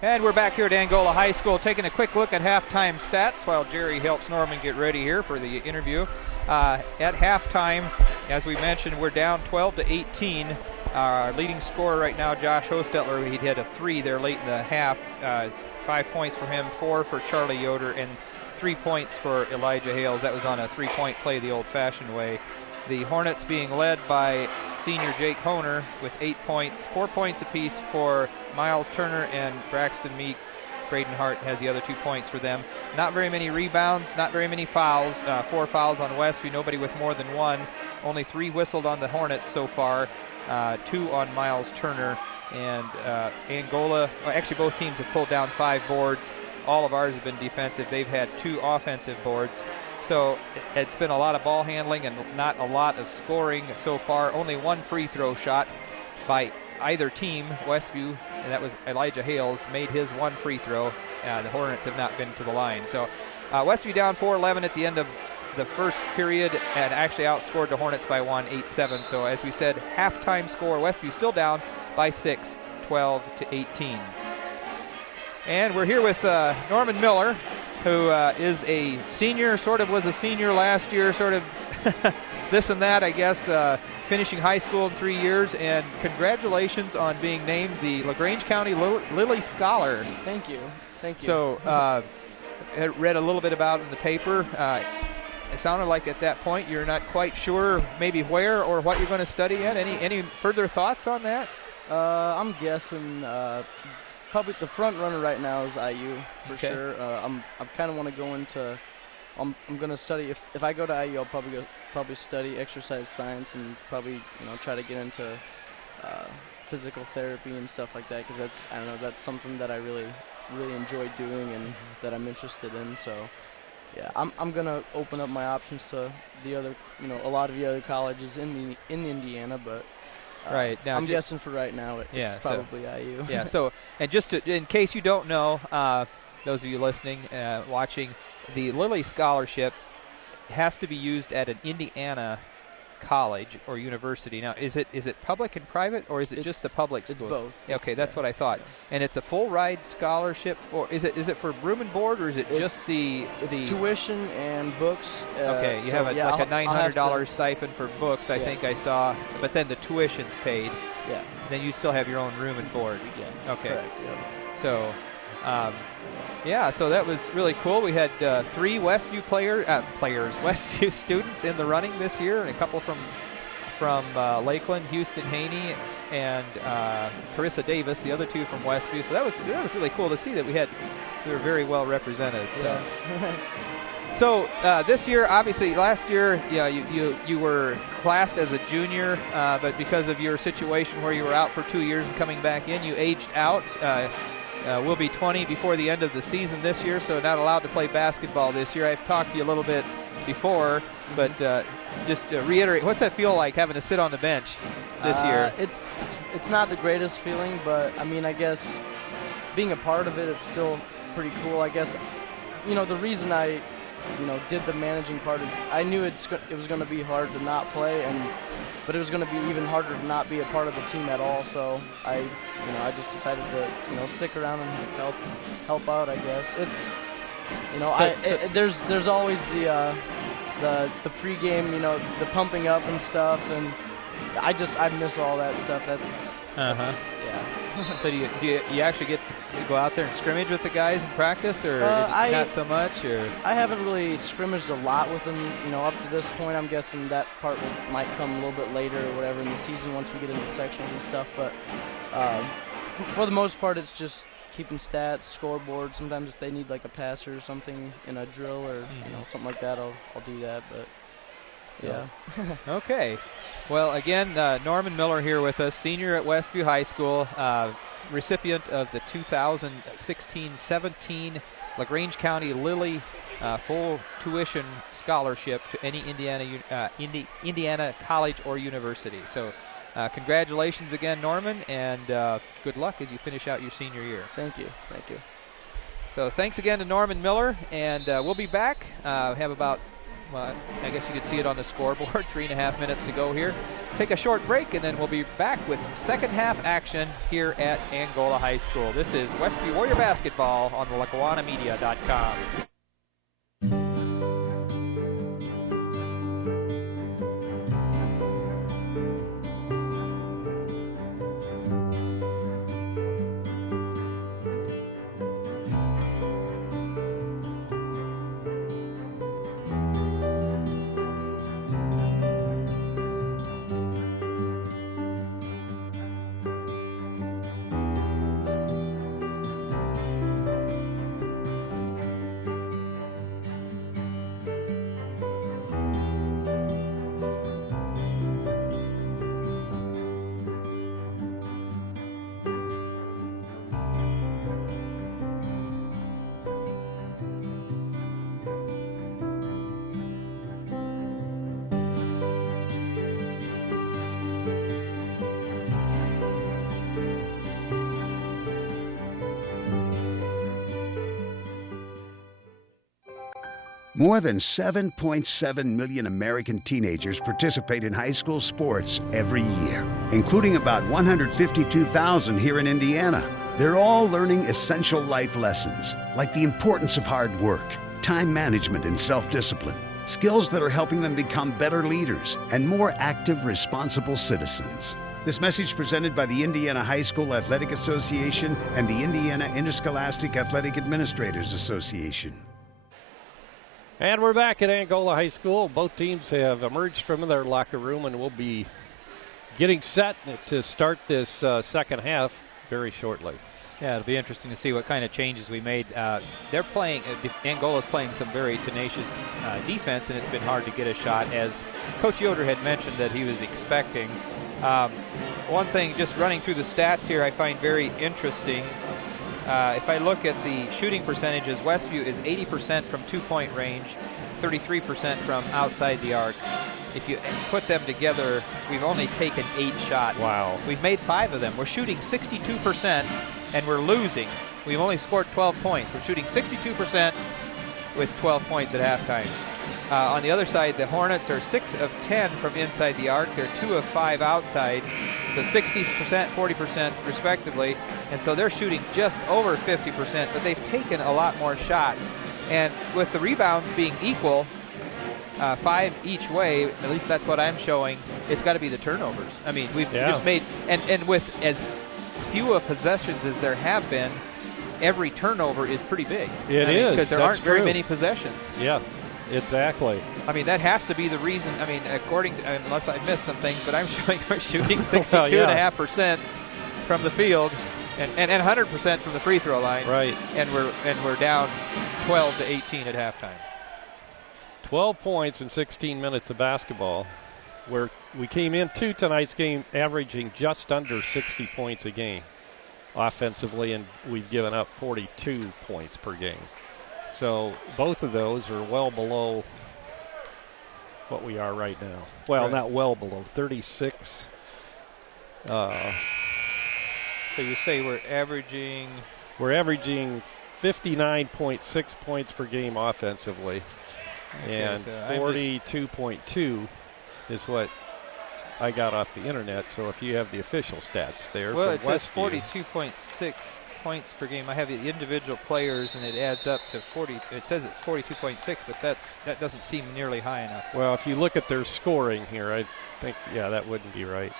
And we're back here at Angola High School taking a quick look at halftime stats while Jerry helps Norman get ready here for the interview. At halftime, as we mentioned, we're down 12-18. Our leading scorer right now, Josh Hostetler, he hit a 3 there late in the half. 5 points for him, 4 for Charlie Yoder, and 3 points for Elijah Hales. That was on a 3-point play the old-fashioned way. The Hornets being led by senior Jake Honer with 8 points, 4 points apiece for Miles Turner and Braxton Meek. Braden Hart has the other 2 points for them. Not very many rebounds, not very many fouls. 4 fouls on Westview, nobody with more than 1. Only 3 whistled on the Hornets so far, 2 on Miles Turner. And Angola, well, actually both teams have pulled down 5 boards. All of ours have been defensive. They've had 2 offensive boards. So it's been a lot of ball handling and not a lot of scoring so far. Only 1 free throw shot by either team, Westview, and that was Elijah Hales, made his one free throw. The Hornets have not been to the line. So Westview down 4-11 at the end of the first period and actually outscored the Hornets by 8-7. So as we said, halftime score, Westview still down by 6, 12-18. And we're here with Norman Miller, who is a senior, sort of was a senior last year, sort of this and that, I guess, finishing high school in 3 years. And congratulations on being named the LaGrange County Lilly Scholar. Thank you. Thank you. So I read a little bit about it in the paper. It sounded like at that point you're not quite sure maybe where or what you're going to study yet. Any further thoughts on that? I'm guessing probably the front runner right now is IU for sure. I kind of want to go into. I'm going to study. If I go to IU, I'll probably study exercise science and probably try to get into physical therapy and stuff like that, because that's something that I really enjoy doing and that I'm interested in. So yeah, I'm gonna open up my options to the other, a lot of the other colleges in Indiana, but right now, I'm guessing for right now it's probably IU. Yeah. So, and just in case you don't know, those of you listening, watching, the Lilly Scholarship has to be used at an Indiana college or university. Now, is it public and private, or is it just the public schools? It's both. Yeah, okay, that's what I thought. And it's a full ride scholarship for. Is it for room and board, or is it just the tuition and books? Okay, you have a $900 stipend for books. I think I saw, but then the tuition's paid. Yeah. Then you still have your own room and board. Yeah. Okay. Correct. Yeah. So. Yeah, so that was really cool. We had 3 Westview Westview students in the running this year, and a couple from Lakeland, Houston Haney, and Carissa Davis, the other 2 from Westview. So that was really cool to see that we were very well represented. So, so this year, obviously, last year, you were classed as a junior, but because of your situation where you were out for 2 years and coming back in, you aged out. We'll be 20 before the end of the season this year, so not allowed to play basketball this year. I've talked to you a little bit before, but just to reiterate, what's that feel like having to sit on the bench this year? It's not the greatest feeling, but I guess being a part of it, it's still pretty cool. I guess the reason I did the managing part is I knew it was going to be hard to not play, but it was going to be even harder to not be a part of the team at all. So I just decided to stick around and help out. I guess it's there's always the pregame, the pumping up and stuff, and I miss all that stuff. That's yeah. So do you actually get to go out there and scrimmage with the guys in practice, or not so much? Or I haven't really scrimmaged a lot with them, up to this point. I'm guessing that part might come a little bit later or whatever in the season once we get into sections and stuff. But for the most part, it's just keeping stats, scoreboard. Sometimes if they need like a passer or something in a drill or something like that, I'll do that. But yeah. Okay. Well, again, Norman Miller here with us, senior at Westview High School, recipient of the 2016-17 LaGrange County Lilly full tuition scholarship to any Indiana college or university. So congratulations again, Norman, and good luck as you finish out your senior year. Thank you. Thank you. So thanks again to Norman Miller, and we'll be back. Have about I guess you could see it on the scoreboard, 3.5 minutes to go here. Take a short break, and then we'll be back with second half action here at Angola High School. This is Westview Warrior Basketball on the LackawannaMedia.com. More than 7.7 million American teenagers participate in high school sports every year, including about 152,000 here in Indiana. They're all learning essential life lessons, like the importance of hard work, time management, and self-discipline. Skills that are helping them become better leaders and more active, responsible citizens. This message presented by the Indiana High School Athletic Association and the Indiana Interscholastic Athletic Administrators Association. And we're back at Angola High School. Both teams have emerged from their locker room and will be getting set to start this second half very shortly. Yeah, it'll be interesting to see what kind of changes we made. They're playing, Angola's playing some very tenacious defense, and it's been hard to get a shot, as Coach Yoder had mentioned that he was expecting. One thing, just running through the stats here, I find very interesting. If I look at the shooting percentages, Westview is 80% from two-point range, 33% from outside the arc. If you put them together, we've only taken 8 shots. Wow. We've made 5 of them. We're shooting 62%, and we're losing. We've only scored 12 points. We're shooting 62% with 12 points at halftime. On the other side, the Hornets are 6 of 10 from inside the arc. They're 2 of 5 outside, so 60%, 40% respectively. And so they're shooting just over 50%, but they've taken a lot more shots. And with the rebounds being equal, 5 each way, at least that's what I'm showing, it's got to be the turnovers. I mean, we've just made, and with as few of possessions as there have been, every turnover is pretty big. It is. Because there aren't very many possessions. Yeah. Exactly. I mean, that has to be the reason. I mean, according to, unless I missed some things, but I'm showing we're shooting 62.5% from the field and 100% from the free throw line. Right. And we're down 12 to 18 at halftime. 12 points in 16 minutes of basketball, where we came into tonight's game averaging just under 60 points a game offensively, and we've given up 42 points per game. So both of those are well below what we are right now. Well, not well below, 36. So you say we're averaging? We're averaging 59.6 points per game offensively. Okay, and so 42.2 is what I got off the internet. So if you have the official stats there. Well, it says 42.6 points per game. I have the individual players, and it adds up to 40. It says it's 42.6, but that doesn't seem nearly high enough. So. Well, if you look at their scoring here, I think, that wouldn't be right.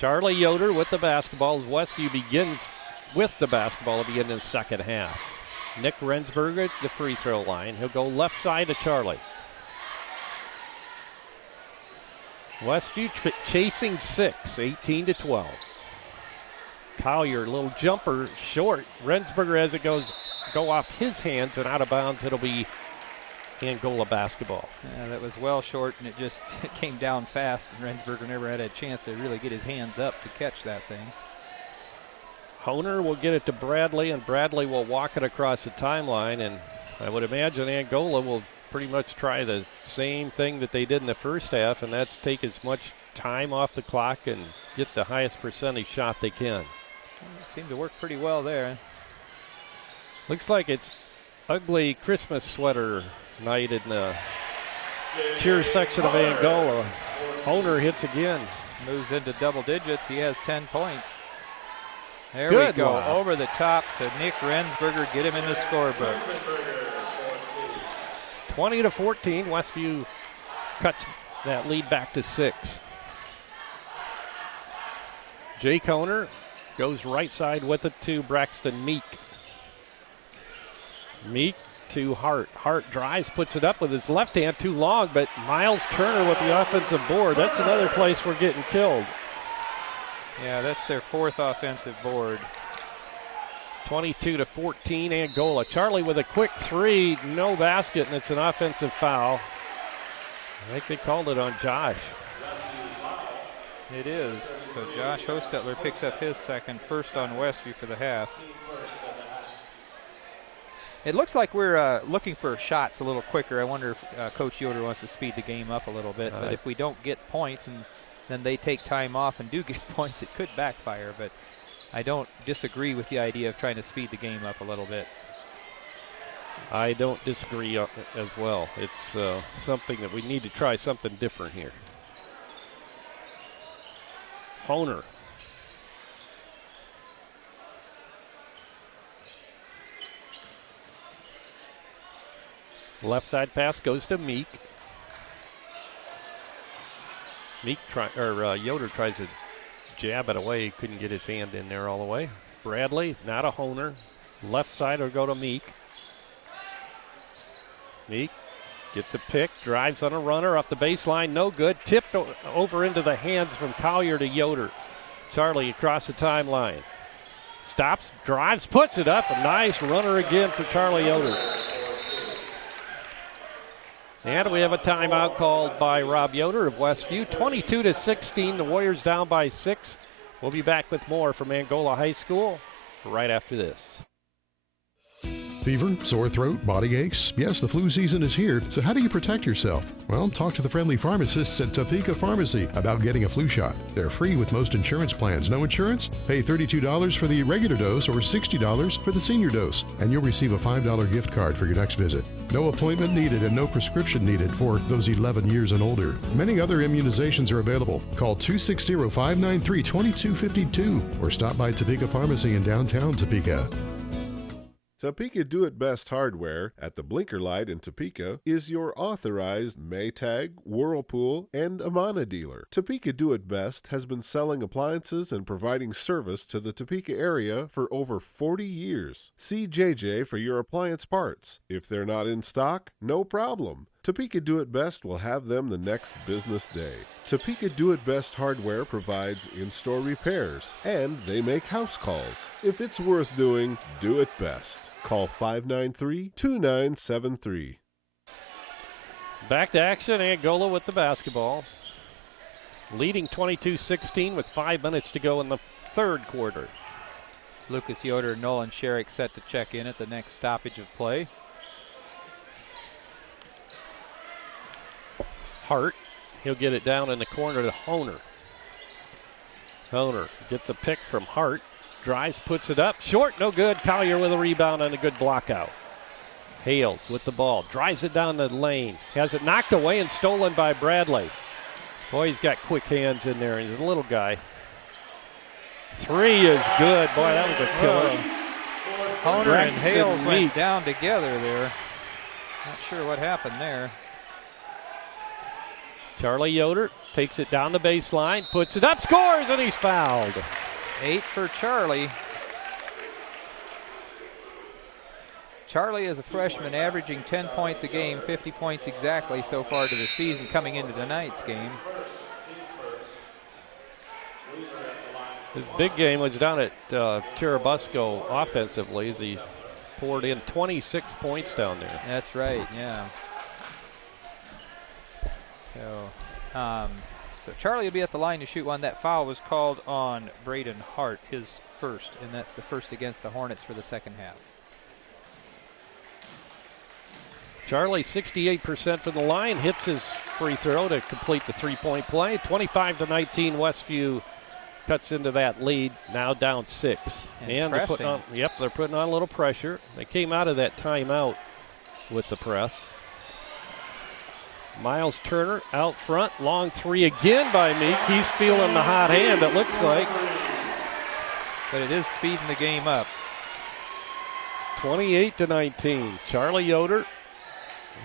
Charlie Yoder with the basketball as Westview begins with the basketball to begin the second half. Nick Rensberger at the free throw line. He'll go left side to Charlie. Westview chasing 6, 18-12. Collier, little jumper, short. Rensberger, as it go off his hands and out of bounds, it'll be Angola basketball. Yeah, that was well short, and it just came down fast, and Rensberger never had a chance to really get his hands up to catch that thing. Honer will get it to Bradley, and Bradley will walk it across the timeline, and I would imagine Angola will pretty much try the same thing that they did in the first half, and that's take as much time off the clock and get the highest percentage shot they can. It seemed to work pretty well there. Looks like it's ugly Christmas sweater night in the cheer section of Angola. Honer hits again. Moves into double digits. He has 10 points. There Good we go. one. Over the top to Nick Rensberger. Get him in the scorebook. 20-14. Westview cuts that lead back to 6. Jake Honer goes right side with it to Braxton Meek. Meek to Hart. Hart drives, puts it up with his left hand, too long, but Miles Turner with the offensive board. That's another place we're getting killed. Yeah, that's their 4th offensive board. 22-14 Angola. Charlie with a quick 3, no basket, and it's an offensive foul. I think they called it on Josh. It is. So Josh Hostetler picks up his second, first on Westview for the half. It looks like we're looking for shots a little quicker. I wonder if Coach Yoder wants to speed the game up a little bit. But if we don't get points and then they take time off and do get points, it could backfire. But I don't disagree with the idea of trying to speed the game up a little bit. I don't disagree as well. It's something that we need to try something different here. Honer. Left side pass goes to Meek. Yoder tries to jab it away. He couldn't get his hand in there all the way. Bradley, not a Honer. Left side will go to Meek. Meek gets a pick, drives on a runner off the baseline, no good. Tipped over into the hands from Collier to Yoder. Charlie across the timeline. Stops, drives, puts it up. A nice runner again for Charlie Yoder. And we have a timeout called by Rob Yoder of Westview. 22-16, the Warriors down by 6. We'll be back with more from Angola High School right after this. Fever, sore throat, body aches. Yes, the flu season is here, so how do you protect yourself? Well, talk to the friendly pharmacists at Topeka Pharmacy about getting a flu shot. They're free with most insurance plans. No insurance? Pay $32 for the regular dose or $60 for the senior dose, and you'll receive a $5 gift card for your next visit. No appointment needed and no prescription needed for those 11 years and older. Many other immunizations are available. Call 260-593-2252 or stop by Topeka Pharmacy in downtown Topeka. Topeka Do-It-Best Hardware at the Blinker Light in Topeka is your authorized Maytag, Whirlpool, and Amana dealer. Topeka Do-It-Best has been selling appliances and providing service to the Topeka area for over 40 years. See JJ for your appliance parts. If they're not in stock, no problem. Topeka Do-It-Best will have them the next business day. Topeka Do-It-Best Hardware provides in-store repairs, and they make house calls. If it's worth doing, do it best. Call 593-2973. Back to action, Angola with the basketball. Leading 22-16 with 5 minutes to go in the third quarter. Lucas Yoder and Nolan Sherrick set to check in at the next stoppage of play. Hart, he'll get it down in the corner to Honer. Honer gets a pick from Hart, drives, puts it up, short, no good. Collier with a rebound and a good block out. Hales with the ball, drives it down the lane, has it knocked away and stolen by Bradley. Boy, he's got quick hands in there, and he's a little guy. Three is good. Boy, that was a killer. Honer and Hales went down together there. Not sure what happened there. Charlie Yoder takes it down the baseline, puts it up, scores, and he's fouled. 8 for Charlie. Charlie is a freshman averaging 10 points a game, 50 points exactly so far to the season coming into tonight's game. His big game was down at Cherubusco offensively as he poured in 26 points down there. That's right, yeah. So Charlie will be at the line to shoot one. That foul was called on Braden Hart, his first, and that's the first against the Hornets for the second half. Charlie 68% from the line, hits his free throw to complete the three-point play. 25-19, Westview cuts into that lead, now down 6. And they're putting on, they're putting on a little pressure. They came out of that timeout with the press. Miles Turner out front, long three again by Meek. He's feeling the hot hand, it looks like. But it is speeding the game up. 28-19. Charlie Yoder,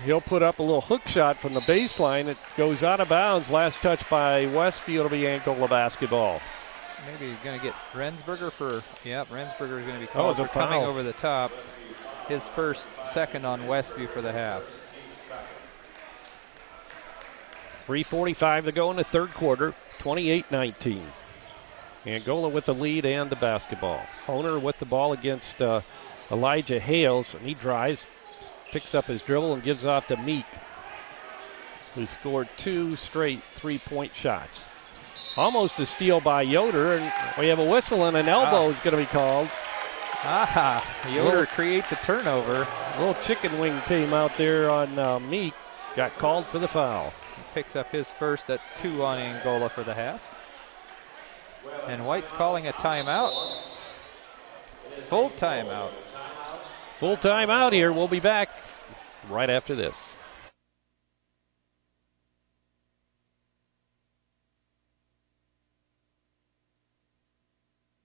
he'll put up a little hook shot from the baseline. It goes out of bounds. Last touch by Westview. It'll be Angola basketball. Maybe he's going to get Rensberger for, Rensberger is going to be called for foul. Coming over the top. His second on Westview for the half. 3:45 to go in the third quarter, 28-19. Angola with the lead and the basketball. Honer with the ball against Elijah Hales, and he drives, picks up his dribble and gives off to Meek, who scored 2 straight three-point shots. Almost a steal by Yoder, and we have a whistle and an elbow is going to be called. Yoder creates a turnover. A little chicken wing came out there on Meek, got called for the foul. Picks up his first. That's 2 on Angola for the half. And White's calling a timeout. Full timeout. Full time out here. We'll be back right after this.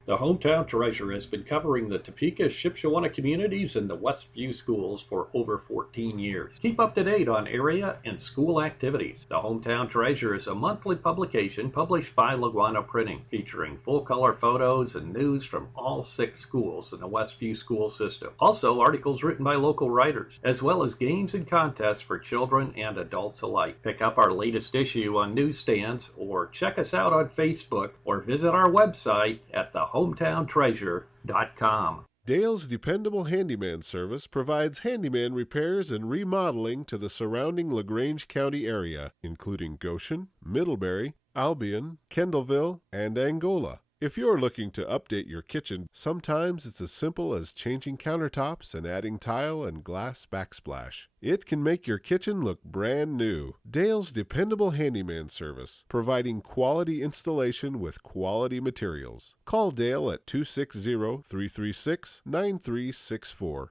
The Hometown Treasure has been covering the Topeka, Shipshewana communities and the Westview schools for over 14 years. Keep up to date on area and school activities. The Hometown Treasure is a monthly publication published by Laguana Printing, featuring full-color photos and news from all 6 schools in the Westview school system. Also, articles written by local writers, as well as games and contests for children and adults alike. Pick up our latest issue on newsstands, or check us out on Facebook, or visit our website at thehometowntreasure.com. Dale's Dependable Handyman Service provides handyman repairs and remodeling to the surrounding LaGrange County area, including Goshen, Middlebury, Albion, Kendallville, and Angola. If you're looking to update your kitchen, sometimes it's as simple as changing countertops and adding tile and glass backsplash. It can make your kitchen look brand new. Dale's Dependable Handyman Service, providing quality installation with quality materials. Call Dale at 260-336-9364.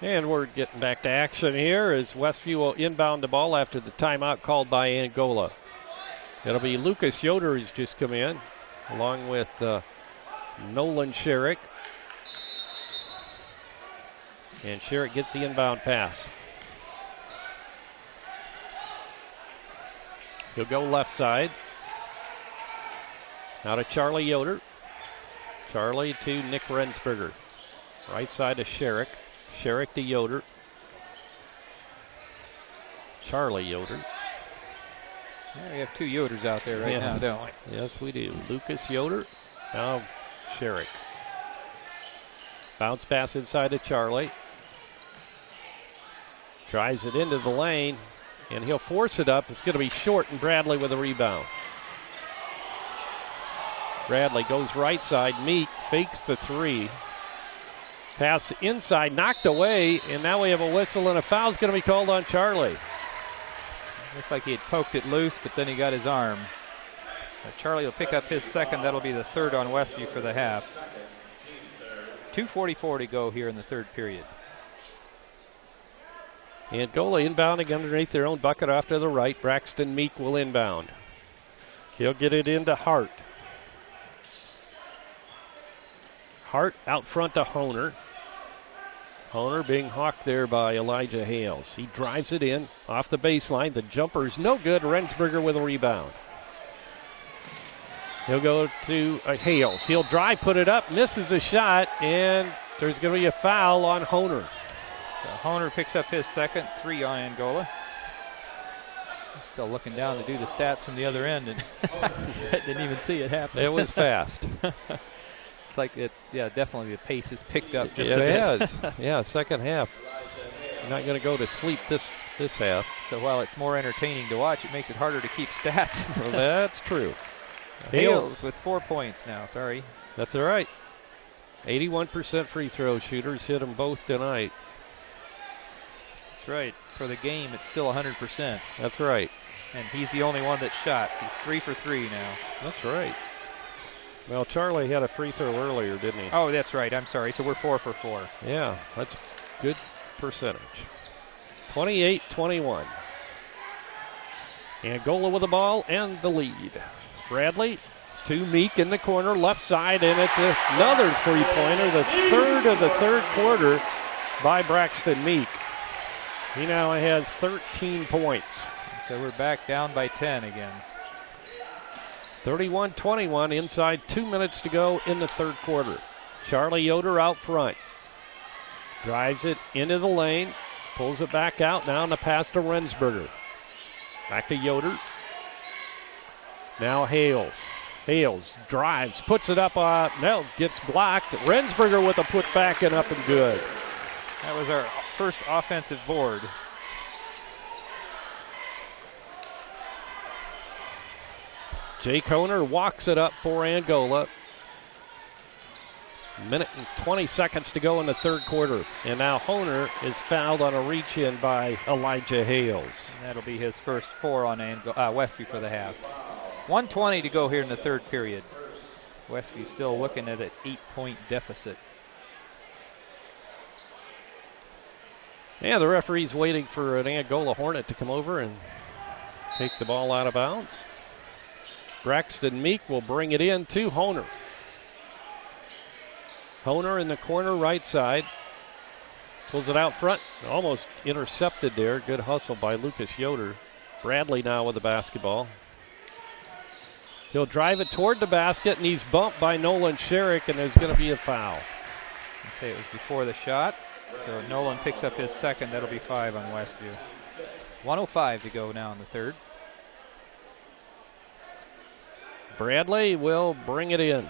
And we're getting back to action here as Westview will inbound the ball after the timeout called by Angola. It'll be Lucas Yoder who's just come in, along with Nolan Sherrick. And Sherrick gets the inbound pass. He'll go left side. Now to Charlie Yoder. Charlie to Nick Rensberger. Right side to Sherrick. Sherrick to Yoder. Charlie Yoder. Yeah, we have 2 Yoders out there right now, don't we? Yes, we do. Lucas Yoder. Now Sherrick. Bounce pass inside to Charlie. Drives it into the lane, and he'll force it up. It's going to be short, and Bradley with a rebound. Bradley goes right side. Meek fakes the 3. Pass inside, knocked away, and now we have a whistle, and a foul's going to be called on Charlie. Looked like he had poked it loose, but then he got his arm. Charlie will pick up his second. That'll be the 3rd on Westview for the half. 2:44 to go here in the 3rd period. Angola inbounding underneath their own bucket off to the right. Braxton Meek will inbound. He'll get it into Hart. Hart out front to Honer. Honer being hawked there by Elijah Hales. He drives it in off the baseline. The jumper's no good. Rensberger with a rebound. He'll go to Hales. He'll drive, put it up, misses a shot, and there's going to be a foul on Honer. So Honer picks up his second, 3 on Angola. Still looking down to do the stats from the other end, and didn't even see it happen. It was fast. It's like definitely the pace has picked up just a bit. It has. Yeah, second half. You're not going to go to sleep this half. So while it's more entertaining to watch, it makes it harder to keep stats. Well, that's true. Hales with 4 points now, sorry. That's all right. 81% free throw shooters, hit them both tonight. That's right. For the game, it's still 100%. That's right. And he's the only one that shot. He's 3 for 3 now. That's right. Well, Charlie had a free throw earlier, didn't he? Oh, that's right. I'm sorry. So we're 4 for 4. Yeah, that's good percentage. 28-21. Angola with the ball and the lead. Bradley to Meek in the corner, left side, and it's another three-pointer, the 3rd of the 3rd quarter by Braxton Meek. He now has 13 points. So we're back down by 10 again. 31-21, inside 2 minutes to go in the 3rd quarter. Charlie Yoder out front. Drives it into the lane, pulls it back out, now in the pass to Rensberger. Back to Yoder. Now Hales. Hales drives, puts it up, gets blocked. Rensberger with a putback and up and good. That was our first offensive board. Jake Honer walks it up for Angola. Minute and 20 seconds to go in the 3rd quarter. And now Honer is fouled on a reach-in by Elijah Hales. And that'll be his first 4 on Westview for the half. 1:20 to go here in the 3rd period. Westview still looking at an 8-point deficit. Yeah, the referee's waiting for an Angola Hornet to come over and take the ball out of bounds. Braxton Meek will bring it in to Honer. Honer in the corner right side. Pulls it out front. Almost intercepted there. Good hustle by Lucas Yoder. Bradley now with the basketball. He'll drive it toward the basket, and he's bumped by Nolan Sherrick, and there's going to be a foul. I'd say it was before the shot. So Nolan picks up his second. That'll be 5 on Westview. 1:05 to go now in the third. Bradley will bring it in.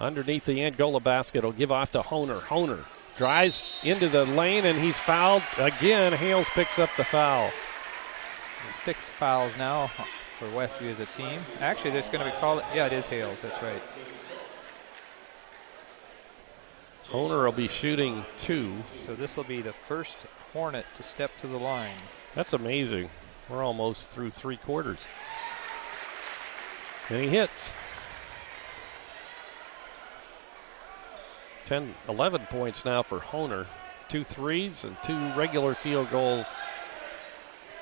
Underneath the Angola basket, will give off to Honer. Honer drives into the lane, and he's fouled again. Hales picks up the foul. 6 fouls now for Westview as a team. Actually, there's going to be called. Yeah, it is Hales. That's right. Honer will be shooting 2. So this will be the first Hornet to step to the line. That's amazing. We're almost through 3 quarters. And he hits. 11 points now for Honer. 2 threes and 2 regular field goals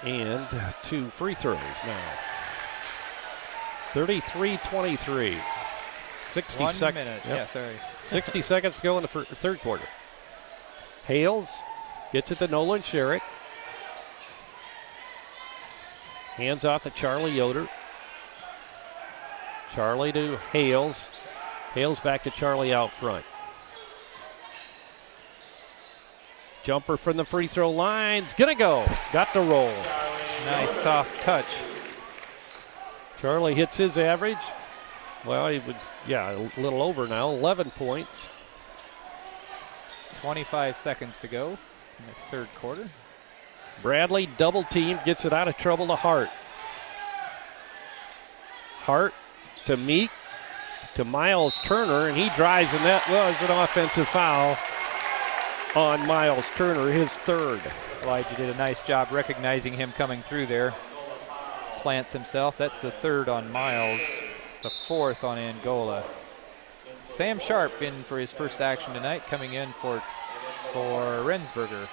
and 2 free throws now. 33-23. 60 1 seconds. minute. Yeah, sorry. 60 seconds to go in the third quarter. Hales gets it to Nolan Sherrick. Hands off to Charlie Yoder. Charlie to Hales. Hales back to Charlie out front. Jumper from the free throw line's gonna go. Got the roll. Nice soft touch. Charlie hits his average. Well, he was, a little over now. 11 points. 25 seconds to go in the third quarter. Bradley double team, gets it out of trouble to Hart. Hart to Meek to Miles Turner, and he drives, and that was an offensive foul on Miles Turner, his third. Elijah did a nice job recognizing him coming through there. Plants himself. That's the third on Miles, the 4th on Angola. Sam Sharp in for his first action tonight, coming in for Rensberger.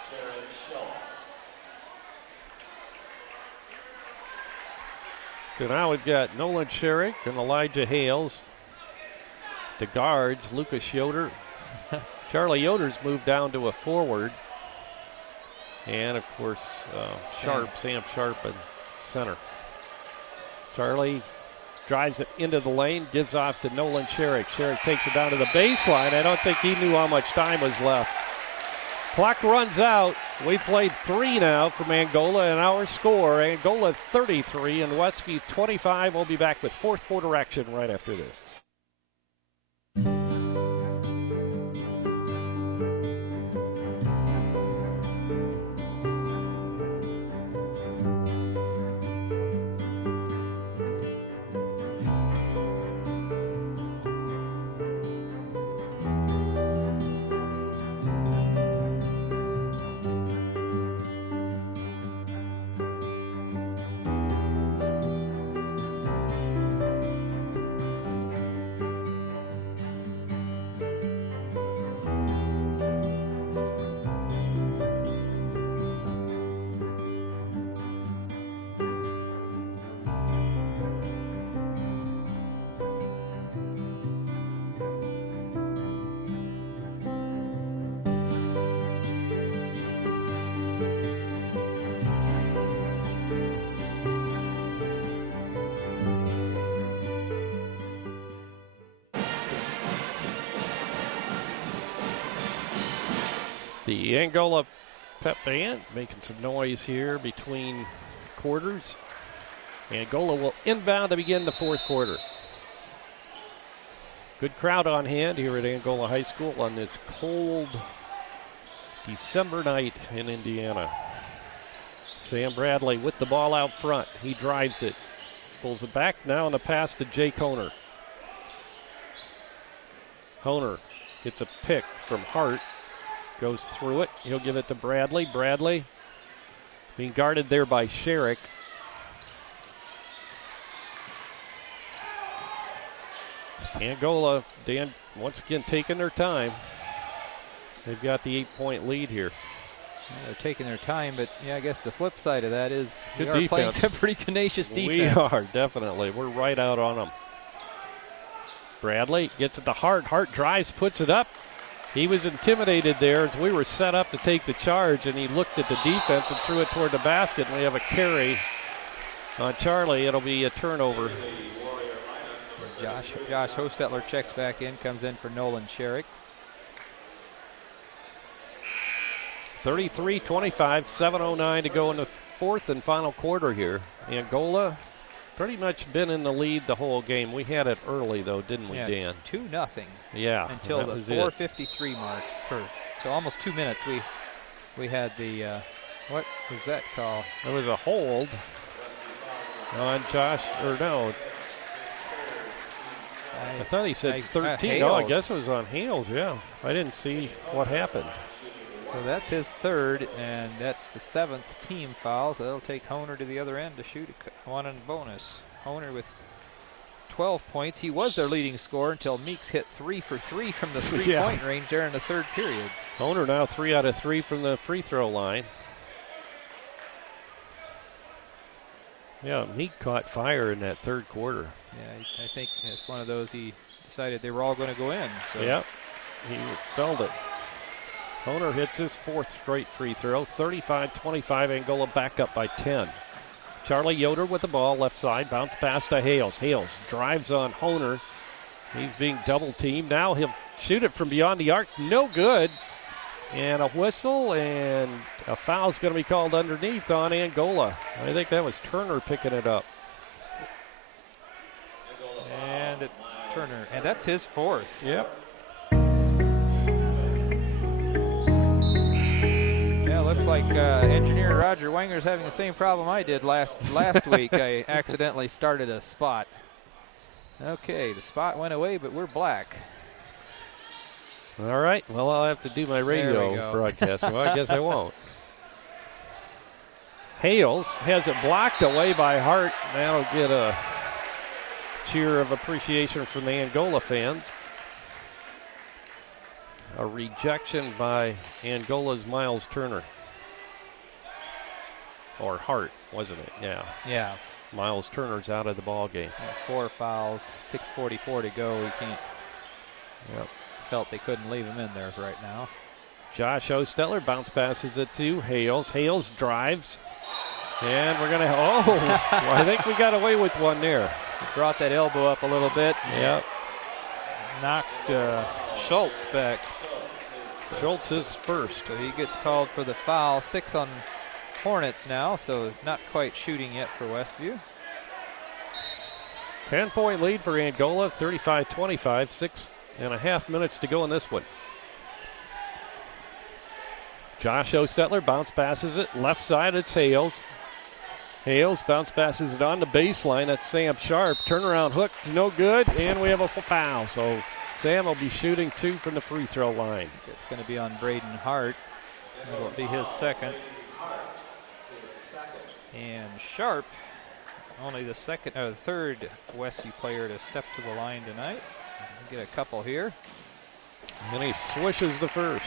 So now we've got Nolan Sherrick and Elijah Hales. The guards, Lucas Yoder. Charlie Yoder's moved down to a forward. And, of course, Sam Sharp in center. Charlie drives it into the lane, gives off to Nolan Sherrick. Sherrick takes it down to the baseline. I don't think he knew how much time was left. Clock runs out. We played 3 now from Angola, and our score, Angola 33 and Westview 25. We'll be back with fourth quarter action right after this. The Angola Pep Band making some noise here between quarters. Angola will inbound to begin the fourth quarter. Good crowd on hand here at Angola High School on this cold December night in Indiana. Sam Bradley with the ball out front. He drives it. Pulls it back now on the pass to Jake Honer. Honer gets a pick from Hart. Goes through it. He'll give it to Bradley. Bradley being guarded there by Sherrick. Angola, Dan, once again taking their time. They've got the 8-point lead here. Yeah, they're taking their time, but yeah, I guess the flip side of that is good we are defense. playing some pretty tenacious defense. We are, definitely. We're right out on them. Bradley gets it to Hart. Hart drives, puts it up. He was intimidated there as we were set up to take the charge, and he looked at the defense and threw it toward the basket, and we have a carry on Charlie. It'll be a turnover. Josh Hostetler checks back in, comes in for Nolan Sherrick. 33-25, 7:09 to go in the fourth and final quarter here. Angola pretty much been in the lead the whole game. We had it early, though, didn't we, Dan? 2-0. Yeah. Until the 4:53 mark. So almost 2 minutes. We had the, what was that call? There was a hold on Josh, or no. I thought he said 13. No, I guess it was on Hales, yeah. I didn't see what happened. So that's his third, and that's the 7th team foul. So that'll take Honer to the other end to shoot one on bonus. Honer with 12 points. He was their leading scorer until Meeks hit 3 for 3 from the three-point range there in the third period. Honer now 3 out of 3 from the free throw line. Yeah, Meek caught fire in that third quarter. Yeah, I think it's one of those he decided they were all going to go in. So. Yep, he felt it. Honer hits his 4th straight free throw. 35-25, Angola back up by 10. Charlie Yoder with the ball, left side, bounce pass to Hales. Hales drives on Honer. He's being double teamed. Now he'll shoot it from beyond the arc. No good. And a whistle, and a foul's going to be called underneath on Angola. I think that was Turner picking it up. And it's Turner, and that's his 4th. Yep. Yeah, looks like engineer Roger Wanger's having the same problem I did last week. I accidentally started a spot. Okay, the spot went away, but we're black. All right, well, I'll have to do my radio broadcast, so I guess I won't. Hales has it blocked away by Hart. That'll get a cheer of appreciation from the Angola fans. A rejection by Angola's Miles Turner. Or Hart, wasn't it? Yeah. Yeah. Miles Turner's out of the ball game. Yeah, 4 fouls, 6:44 to go. We can't. Yep. Felt they couldn't leave him in there right now. Josh Hostetler bounce passes it to Hales. Hales drives. And we're going to, well, I think we got away with one there. He brought that elbow up a little bit. Yep. Knocked Schultz back. Schultz is first. So he gets called for the foul. 6 on Hornets now, so not quite shooting yet for Westview. 10-point lead for Angola, 35-25, 6.5 minutes to go in this one. Josh Hostetler bounce passes it left side. It's Hales. Hales bounce passes it on the baseline. That's Sam Sharp. Turnaround hook, no good, and we have a foul. So Sam will be shooting 2 from the free throw line. It's going to be on Braden Hart. It'll be his second. And Sharp, only the third Westview player to step to the line tonight. Get a couple here. And he swishes the first.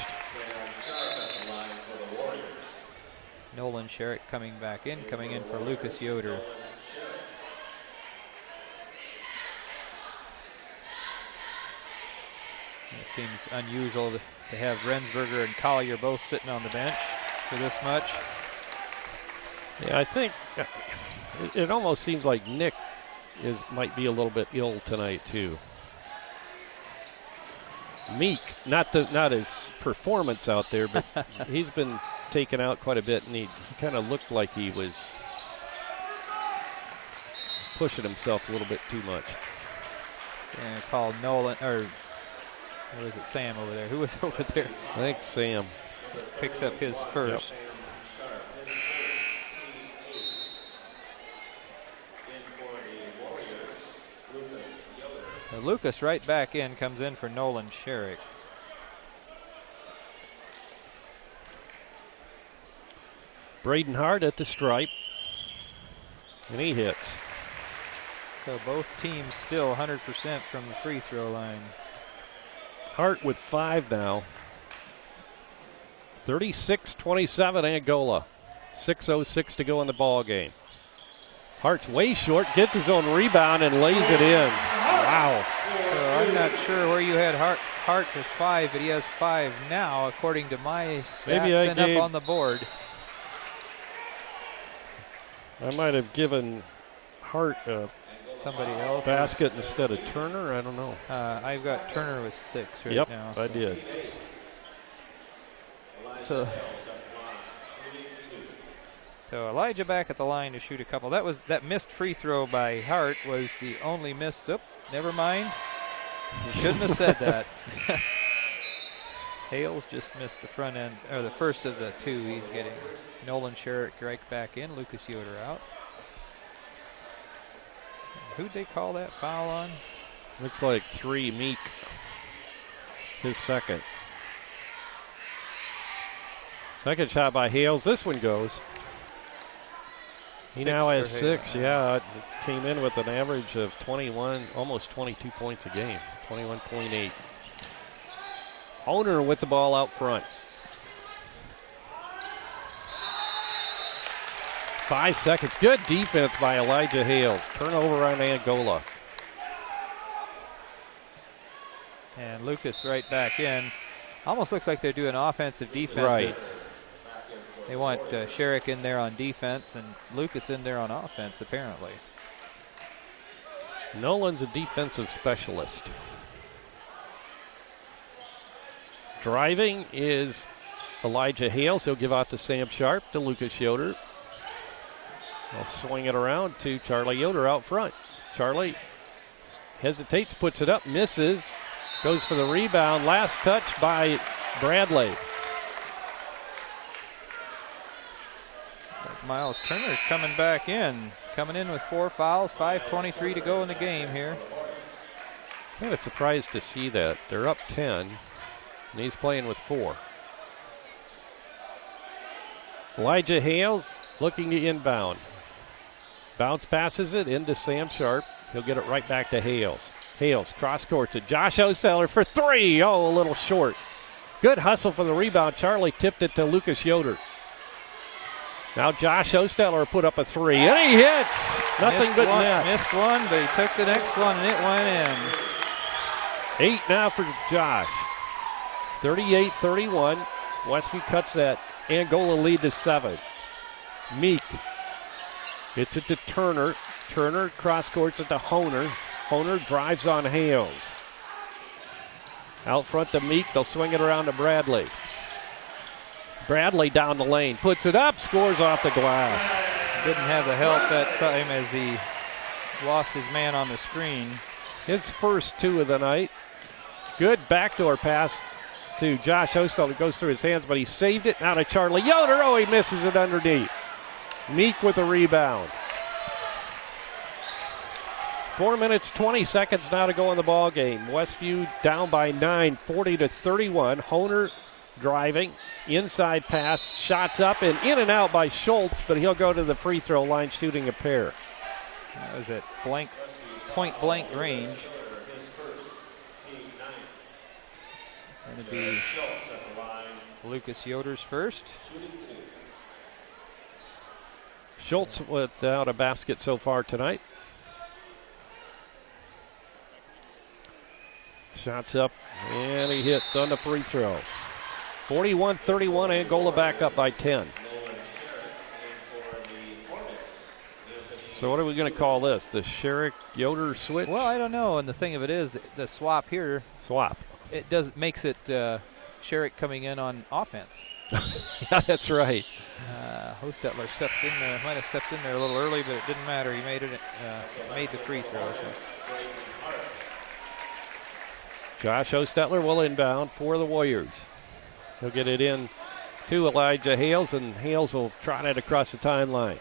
Nolan Sherrick coming in for Lucas Yoder. It seems unusual to have Rensberger and Collier both sitting on the bench for this much. Yeah, I think it almost seems like Nick might be a little bit ill tonight too. Meek, not his performance out there, but he's been taken out quite a bit, and he kind of looked like he was pushing himself a little bit too much. And called Nolan, or what is it, Sam over there? Who was over there? I think Sam. Picks up his first. Yep. Lucas right back in, comes in for Nolan Sherrick. Braden Hart at the stripe, and he hits. So both teams still 100% from the free throw line. Hart with 5 now. 36-27 Angola. 6:06 to go in the ball game. Hart's way short, gets his own rebound and lays it in. Wow. So I'm not sure where you had Hart for 5, but he has 5 now, according to my stats and up on the board. I might have given Hart somebody else basket instead of Turner. I don't know. I've got Turner with 6 right yep, now. I did. So Elijah back at the line to shoot a couple. That missed free throw by Hart was the only miss. Oh, never mind. You shouldn't have said that. Hales just missed the front end, or the first of the 2 he's getting. Nolan Sherrick right back in. Lucas Yoder out. Who'd they call that foul on? Looks like 3, Meek. His second. Second shot by Hales. This one goes. He now has 6. Yeah, it came in with an average of 21, almost 22 points a game. 21.8. Owner with the ball out front. 5 seconds. Good defense by Elijah Hales. Turnover on Angola. And Lucas right back in. Almost looks like they're doing offensive defensive. Right. They want Sherrick in there on defense and Lucas in there on offense, apparently. Nolan's a defensive specialist. Driving is Elijah Hales. He'll give out to Sam Sharp, to Lucas Yoder. They'll swing it around to Charlie Yoder out front. Charlie hesitates, puts it up, misses, goes for the rebound. Last touch by Bradley. Miles Turner coming back in. Coming in with 4 fouls, 5:23 to go in the game here. Kind of surprised to see that. They're up 10, and he's playing with 4. Elijah Hales looking to inbound. Bounce passes it into Sam Sharp. He'll get it right back to Hales. Hales cross court to Josh Osteller for 3. Oh, a little short. Good hustle for the rebound. Charlie tipped it to Lucas Yoder. Now Josh Osteller put up a 3, and he hits. Nothing but net. Missed one, but he took the next one, and it went in. 8 now for Josh. 38-31. Westview cuts that Angola lead to 7. Meek. It's it to Turner. Turner cross courts it to Honer. Honer drives on Hales. Out front to Meek. They'll swing it around to Bradley. Bradley down the lane, puts it up, scores off the glass. Didn't have the help that time as he lost his man on the screen. His first 2 of the night. Good backdoor pass to Josh Osteller. It goes through his hands, but he saved it. Now to Charlie Yoder. Oh, he misses it underneath. Meek with a rebound. 4 minutes, 20 seconds now to go in the ball game. Westview down by 9, 40-31. Honer driving, inside pass, shots up and in and out by Schultz, but he'll go to the free throw line shooting a pair. That was at point blank range. It's going to be Lucas Yoder's first. Schultz without a basket so far tonight. Shots up, and he hits on the free throw. 41-31, Angola back up by 10. So what are we going to call this? The Sherrick-Yoder switch? Well, I don't know, and the thing of it is, the swap here. Swap. It makes it Sherrick coming in on offense. Yeah, that's right. Hostetler stepped in there, might have stepped in there a little early, but it didn't matter. He made the free throw. So. Josh Hostetler will inbound for the Warriors. He'll get it in to Elijah Hales, and Hales will trot it across the timeline.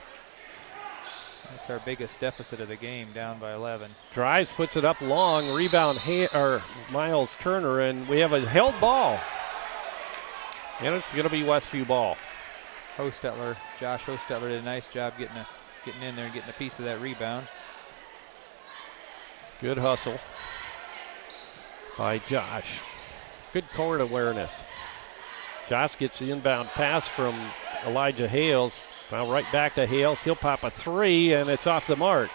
That's our biggest deficit of the game, down by 11. Drives, puts it up long, rebound Miles Turner, and we have a held ball. And it's going to be Westview ball. Josh Hostetler did a nice job getting in there and getting a piece of that rebound. Good hustle by Josh. Good court awareness. Josh gets the inbound pass from Elijah Hales. Now right back to Hales. He'll pop a three, and it's off the mark.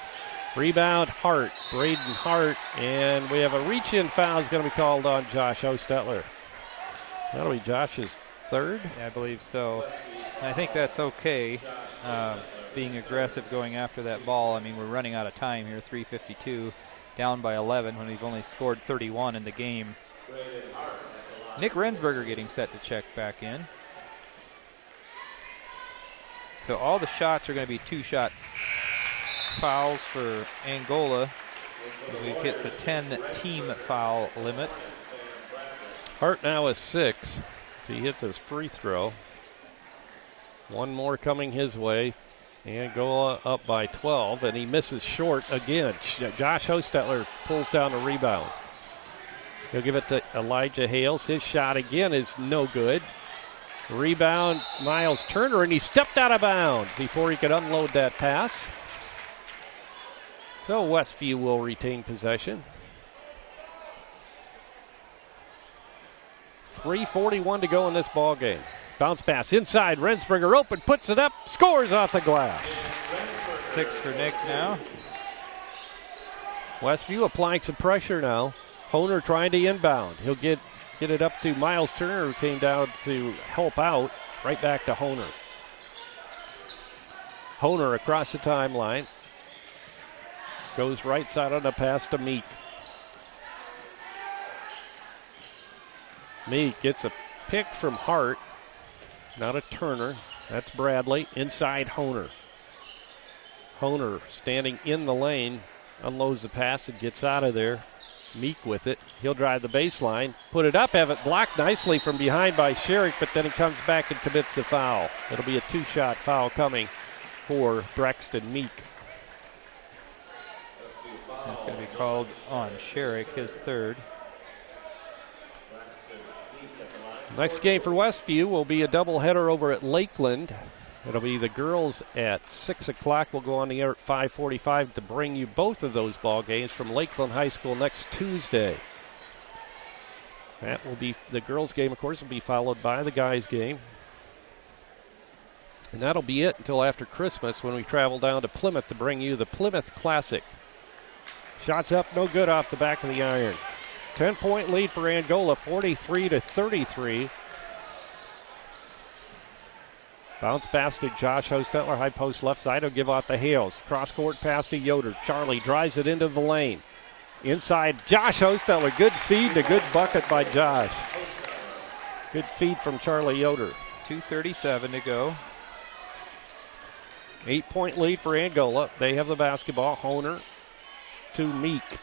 Rebound, Hart, Braden Hart, and we have a reach-in foul is going to be called on Josh Hostetler. That'll be Josh's third? Yeah, I believe so. And I think that's okay, being aggressive going after that ball. I mean, we're running out of time here, 3:52, down by 11 when we've only scored 31 in the game. Nick Rensberger getting set to check back in. So all the shots are going to be two-shot fouls for Angola. We've hit the 10-team foul limit. Hart now is 6 as he hits his free throw. One more coming his way. Angola up by 12, and he misses short again. Josh Hostetler pulls down the rebound. He'll give it to Elijah Hales. His shot again is no good. Rebound, Miles Turner, and he stepped out of bounds before he could unload that pass. So Westview will retain possession. 3:41 to go in this ball game. Bounce pass inside, Rensberger open, puts it up, scores off the glass. 6 for Nick now. Westview applying some pressure now. Honer trying to inbound. He'll get it up to Miles Turner, who came down to help out. Right back to Honer. Honer across the timeline. Goes right side on the pass to Meek. Meek gets a pick from Hart. Not a Turner. That's Bradley. Inside Honer. Honer standing in the lane. Unloads the pass and gets out of there. Meek with it. He'll drive the baseline. Put it up. Have it blocked nicely from behind by Sherrick, but then he comes back and commits the foul. It'll be a two-shot foul coming for Braxton Meek. That's going to be called on Sherrick, his third. Next game for Westview will be a doubleheader over at Lakeland. It'll be the girls at 6 o'clock. We'll go on the air at 5:45 to bring you both of those ball games from Lakeland High School next Tuesday. That will be the girls' game, of course, will be followed by the guys' game. And that'll be it until after Christmas when we travel down to Plymouth to bring you the Plymouth Classic. Shots up, no good off the back of the iron. 10-point lead for Angola, 43-33. Bounce pass to Josh Hostetler, high post left side. He'll give off the Hales. Cross-court pass to Yoder. Charlie drives it into the lane. Inside, Josh Hostetler. Good feed and a good bucket by Josh. Good feed from Charlie Yoder. 2:37 to go. 8-point lead for Angola. They have the basketball. Honer to Meek.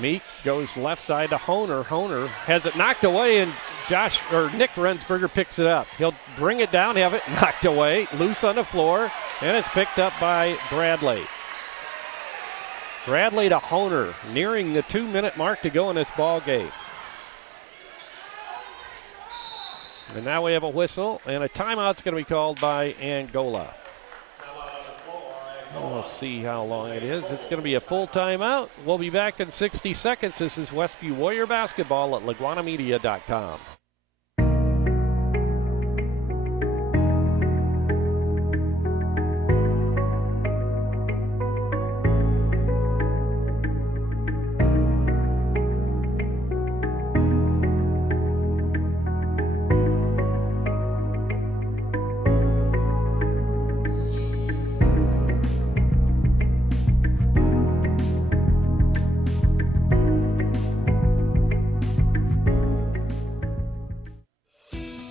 Meek goes left side to Honer. Honer has it knocked away, and Nick Rensberger picks it up. He'll bring it down, have it knocked away, loose on the floor, and it's picked up by Bradley. Bradley to Honer, nearing the 2-minute mark to go in this ball game. And now we have a whistle, and a timeout's going to be called by Angola. We'll see how long it is. It's going to be a full timeout. We'll be back in 60 seconds. This is Westview Warrior Basketball at LaguanaMedia.com.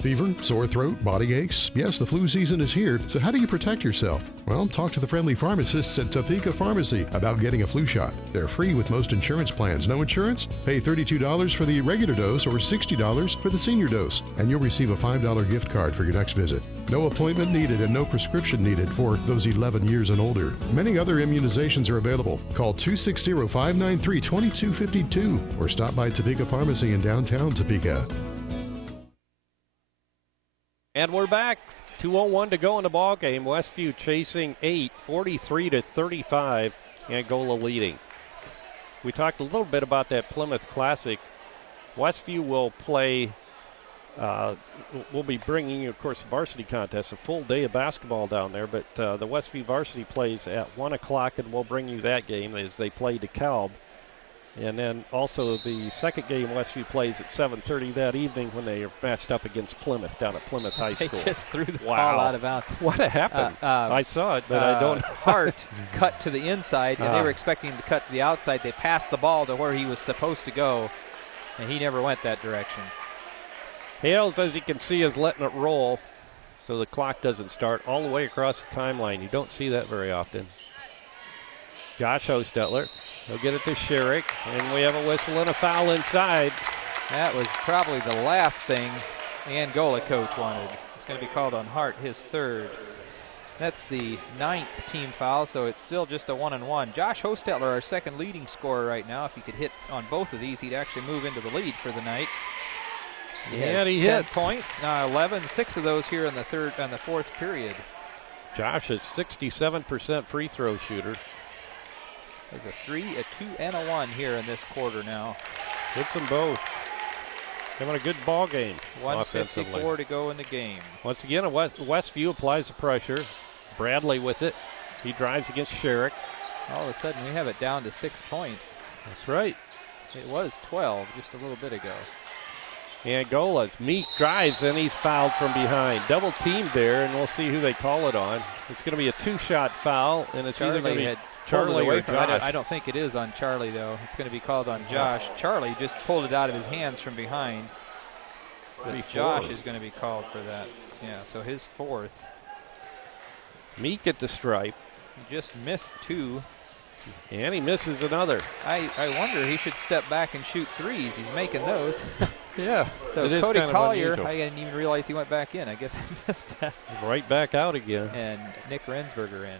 Fever, sore throat, body aches. Yes, the flu season is here, so how do you protect yourself? Well, talk to the friendly pharmacists at Topeka Pharmacy about getting a flu shot. They're free with most insurance plans. No insurance? Pay $32 for the regular dose or $60 for the senior dose, and you'll receive a $5 gift card for your next visit. No appointment needed and no prescription needed for those 11 years and older. Many other immunizations are available. Call 260-593-2252 or stop by Topeka Pharmacy in downtown Topeka. And we're back. 2:01 to go in the ball game. Westview chasing 8, 43-35. Angola leading. we talked a little bit about that Plymouth Classic. Westview will play, we'll be bringing you, of course, the varsity contest, a full day of basketball down there, but the Westview varsity plays at 1 o'clock, and we'll bring you that game as they play DeKalb. And then also the second game Westview plays at 7:30 that evening when they are matched up against Plymouth down at Plymouth High School. They just threw the ball out of bounds. What happened? I saw it, but I don't know. Hart cut to the inside, and they were expecting him to cut to the outside. They passed the ball to where he was supposed to go, and he never went that direction. Hales, as you can see, is letting it roll so the clock doesn't start all the way across the timeline. You don't see that very often. Josh Hostetler. He'll get it to Sherrick, and we have a whistle and a foul inside. That was probably the last thing Angola coach wanted. It's going to be called on Hart, his third. That's the 9th team foul, so it's still just a 1-and-1. Josh Hostetler, our second leading scorer right now. If he could hit on both of these, he'd actually move into the lead for the night. He has 10 hits. points, 11, 6 of those here in the fourth period. Josh is 67% free throw shooter. There's a 3, a 2, and a 1 here in this quarter now. Hits them both. Having a good ball game. 1:54 to go in the game. Once again, Westview applies the pressure. Bradley with it. He drives against Sherrick. All of a sudden, we have it down to 6 points. That's right. It was 12 just a little bit ago. Angola's Meek drives, and he's fouled from behind. Double teamed there, and we'll see who they call it on. It's going to be a 2-shot foul, and it's either going to be Charlie or Josh. I don't think it is on Charlie, though. It's going to be called on Josh. Charlie just pulled it out of his hands from behind. But Josh is going to be called for that. Yeah, so his fourth. Meek at the stripe. He just missed 2. And he misses another. I wonder, he should step back and shoot threes. He's making those. Yeah. So Cody Collier, I didn't even realize he went back in. I guess I missed that. Right back out again. And Nick Rensberger in.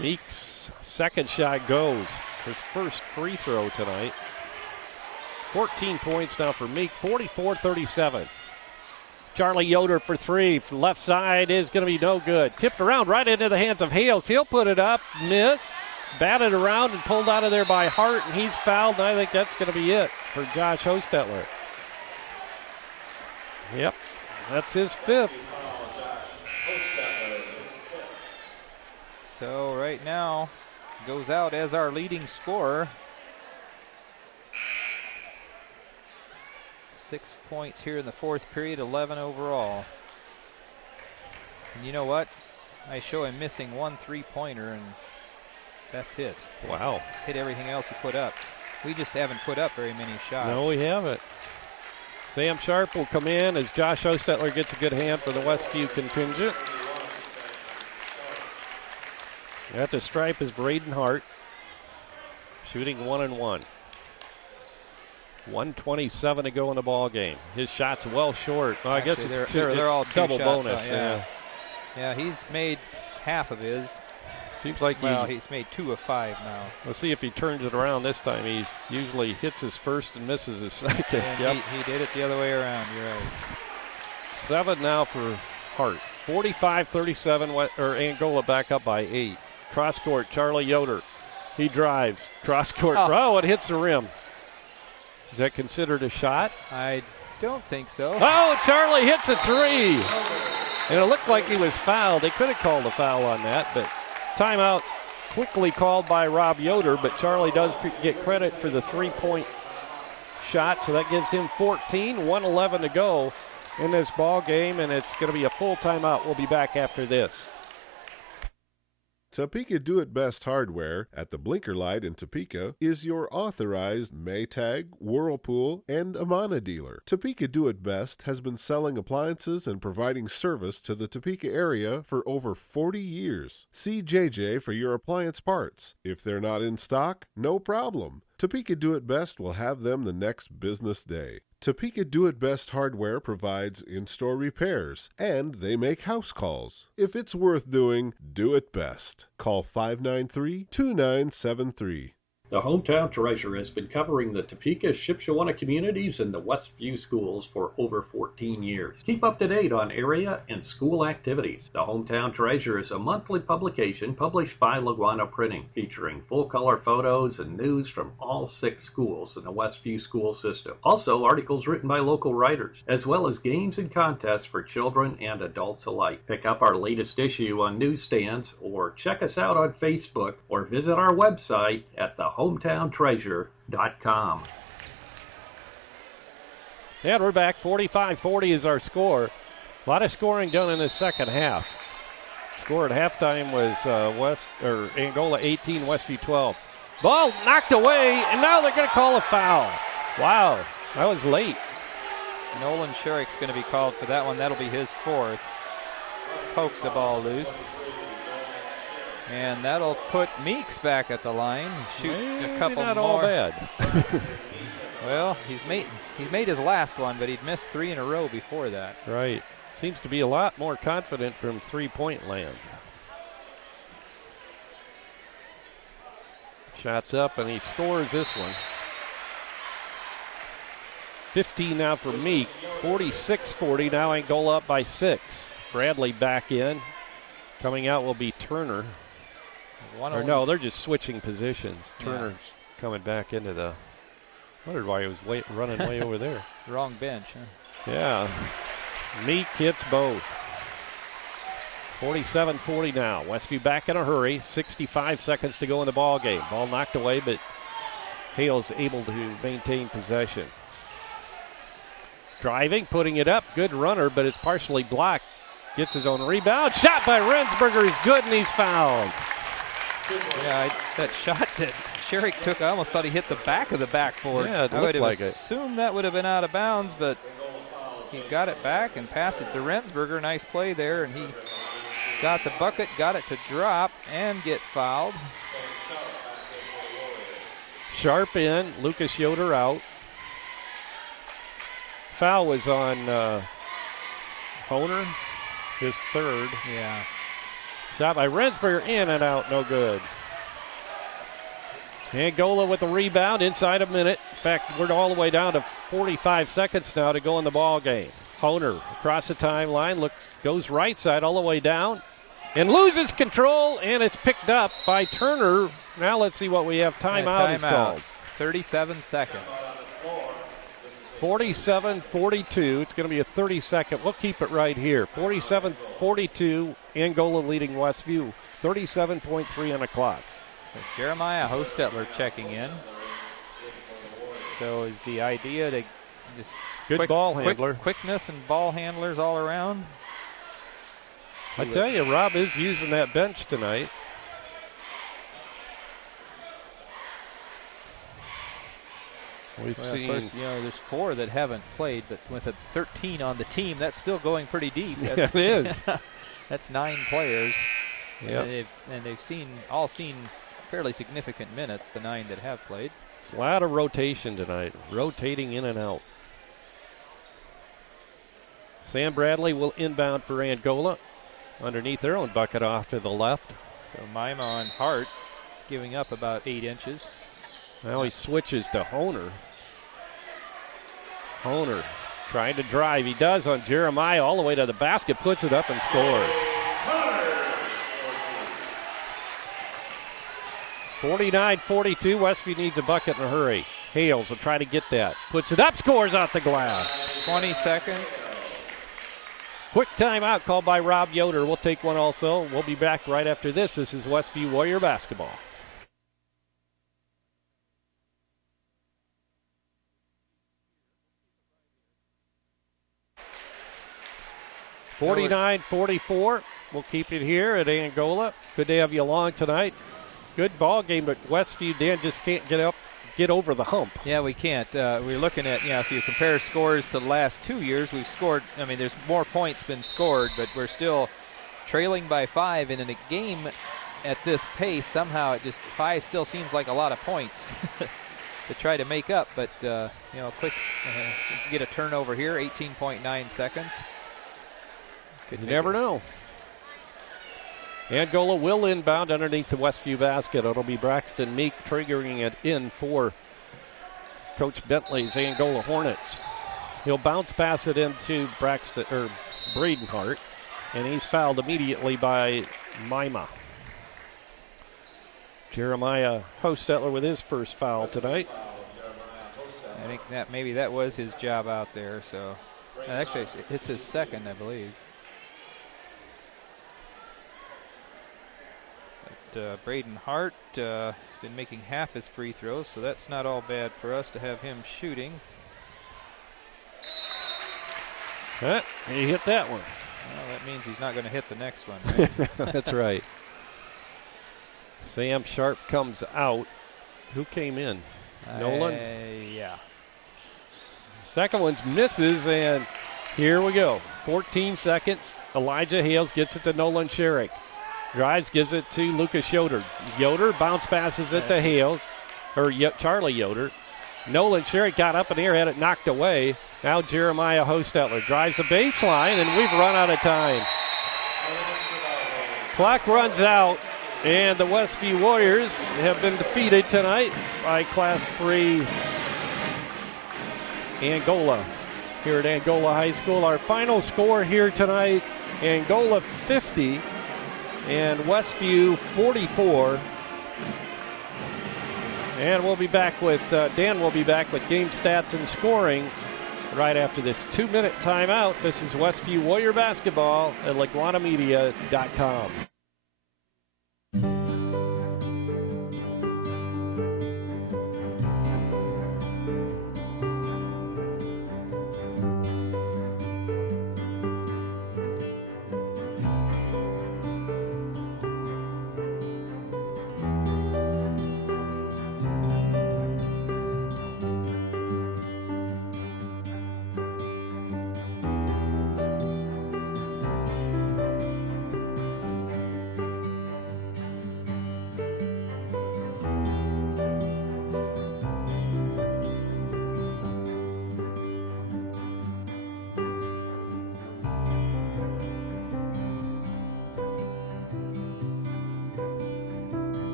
Meek's second shot goes. His first free throw tonight. 14 points now for Meek, 44-37. Charlie Yoder for 3 from left side is going to be no good. Tipped around right into the hands of Hales. He'll put it up, miss, batted around and pulled out of there by Hart, and he's fouled, and I think that's going to be it for Josh Hostetler. Yep, that's his 5th. So right now, goes out as our leading scorer. 6 points here in the fourth period, 11 overall. And you know what? I show him missing 1 3-pointer, and that's it. Wow. Hit everything else he put up. We just haven't put up very many shots. No, we haven't. Sam Sharp will come in as Josh Hostetler gets a good hand for the Westview contingent. At the stripe is Braden Hart, shooting 1-and-1. 1:27 to go in the ball game. His shot's well short. Well, I guess they're all double two-shot, bonus. Yeah, he's made half of his. Seems like he's made 2 of 5 now. We'll see if he turns it around this time. He usually hits his first and misses his second. And he did it the other way around. You're right. 7 now for Hart. 45-37. Angola back up by 8. Cross court, Charlie Yoder. He drives. Cross court. Oh, it hits the rim. Is that considered a shot? I don't think so. Oh, Charlie hits a 3. And it looked like he was fouled. They could have called a foul on that, but timeout quickly called by Rob Yoder, but Charlie does get credit for the 3-point shot, so that gives him 14, 1:11 to go in this ball game, and it's going to be a full timeout. We'll be back after this. Topeka Do-It-Best Hardware at the Blinker Light in Topeka is your authorized Maytag, Whirlpool, and Amana dealer. Topeka Do-It-Best has been selling appliances and providing service to the Topeka area for over 40 years. See JJ for your appliance parts. If they're not in stock, no problem. Topeka Do-It-Best will have them the next business day. Topeka Do-It-Best Hardware provides in-store repairs, and they make house calls. If it's worth doing, do it best. Call 593-2973. The Hometown Treasure has been covering the Topeka, Shipshewana communities and the Westview schools for over 14 years. Keep up to date on area and school activities. The Hometown Treasure is a monthly publication published by Laguana Printing, featuring full-color photos and news from all 6 schools in the Westview school system. Also, articles written by local writers, as well as games and contests for children and adults alike. Pick up our latest issue on newsstands, or check us out on Facebook, or visit our website at thehometowntreasure.com. And we're back. 45-40 is our score. A lot of scoring done in the second half. Score at halftime was Angola 18, Westview 12. Ball knocked away, and now they're going to call a foul. Wow, that was late. Nolan Sherrick's going to be called for that one. That'll be his 4th. Poked the ball loose. And that'll put Meeks back at the line. Shoot a couple not more. All bad. Well, he's made his last one, but he'd missed 3 in a row before that. Right. Seems to be a lot more confident from three-point land. Shots up, and he scores this one. 15 now for Meek. 46-40. Now Angola up by 6. Bradley back in. Coming out will be Turner. Or no, they're just switching positions. Turner's coming back into the... Wondered why he was running way over there. Wrong bench, huh? Yeah. Meek hits both. 47-40 now. Westview back in a hurry. 65 seconds to go in the ball game. Ball knocked away, but Hale's able to maintain possession. Driving, putting it up. Good runner, but it's partially blocked. Gets his own rebound. Shot by Rensberger is good, and he's fouled. Yeah, that shot that Sherrick took, I almost thought he hit the back of the backboard. Yeah, it I looked would like have assumed that would have been out of bounds, but he got it back and passed it to Rensberger. Nice play there, and he got the bucket, got it to drop and get fouled. Sharp in, Lucas Yoder out. Foul was on Honer, his 3rd. Yeah. Shot by Rensberger, in and out, no good. Angola with the rebound inside a minute. In fact, we're all the way down to 45 seconds now to go in the ball game. Honer across the timeline, goes right side all the way down and loses control, and it's picked up by Turner. Now let's see what we have. Timeout is called. 37 seconds. 47-42. It's going to be a 30-second. We'll keep it right here. 47-42. Angola leading Westview. 37.3 on the clock. So Jeremiah Hostetler checking in. So is the idea to just good ball handler, quickness and ball handlers all around? I tell you, Rob is using that bench tonight. We've seen, of course, there's 4 that haven't played, but with a 13 on the team, that's still going pretty deep. Yeah, it is. That's 9 players. Yep. And they've all seen fairly significant minutes, the 9 that have played. It's a lot of rotation tonight, rotating in and out. Sam Bradley will inbound for Angola. Underneath their own bucket off to the left. So Maima and Hart giving up about 8 inches. Now he switches to Honer. Honer trying to drive. He does on Jeremiah all the way to the basket, puts it up and scores. 49-42. Westview needs a bucket in a hurry. Hales will try to get that. Puts it up, scores out the glass. 20 seconds. Quick timeout called by Rob Yoder. We'll take one also. We'll be back right after this. This is Westview Warrior basketball. (49-44). We'll keep it here at Angola. Good to have you along tonight. Good ball game, but Westview, Dan, just can't get over the hump. Yeah, we can't. We're looking at, if you compare scores to the last 2 years, we've scored, there's more points been scored, but we're still trailing by 5. And in a game at this pace, somehow 5 still seems like a lot of points to try to make up. But, quick, get a turnover here, 18.9 seconds. You never know. Angola will inbound underneath the Westview basket. It'll be Braxton Meek triggering it in for Coach Bentley's Angola Hornets. He'll bounce pass it into Braden Hart, and he's fouled immediately by Mima. Jeremiah Hostetler with his first foul tonight. I think that maybe that was his job out there. So actually, it's his second, I believe. But Braden Hart has been making half his free throws, so that's not all bad for us to have him shooting. He hit that one. Well, that means he's not going to hit the next one, right? That's right. Sam Sharp comes out. Who came in? Nolan? Yeah. Second one misses, and here we go. 14 seconds. Elijah Hales gets it to Nolan Sherrick. Drives, gives it to Lucas Yoder. Yoder bounce passes it to Hales, or Charlie Yoder. Nolan Sherrick got up in the air, had it knocked away. Now Jeremiah Hostetler drives the baseline, and we've run out of time. Clock runs out, and the Westview Warriors have been defeated tonight by Class 3 Angola here at Angola High School. Our final score here tonight, Angola 50 and Westview 44. And we'll be back with, Dan will be back with game stats and scoring right after this 2-minute timeout. This is Westview Warrior Basketball at LaguanaMedia.com.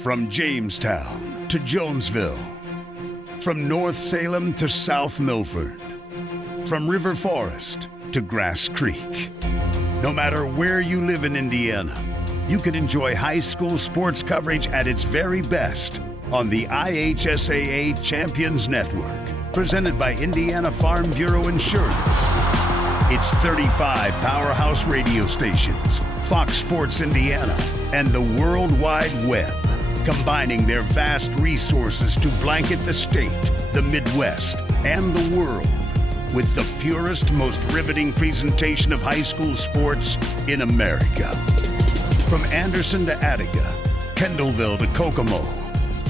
From Jamestown to Jonesville, from North Salem to South Milford, from River Forest to Grass Creek. No matter where you live in Indiana, you can enjoy high school sports coverage at its very best on the IHSAA Champions Network, presented by Indiana Farm Bureau Insurance. It's 35 powerhouse radio stations, Fox Sports Indiana, and the World Wide Web, combining their vast resources to blanket the state, the Midwest, and the world with the purest, most riveting presentation of high school sports in America. From Anderson to Attica, Kendallville to Kokomo,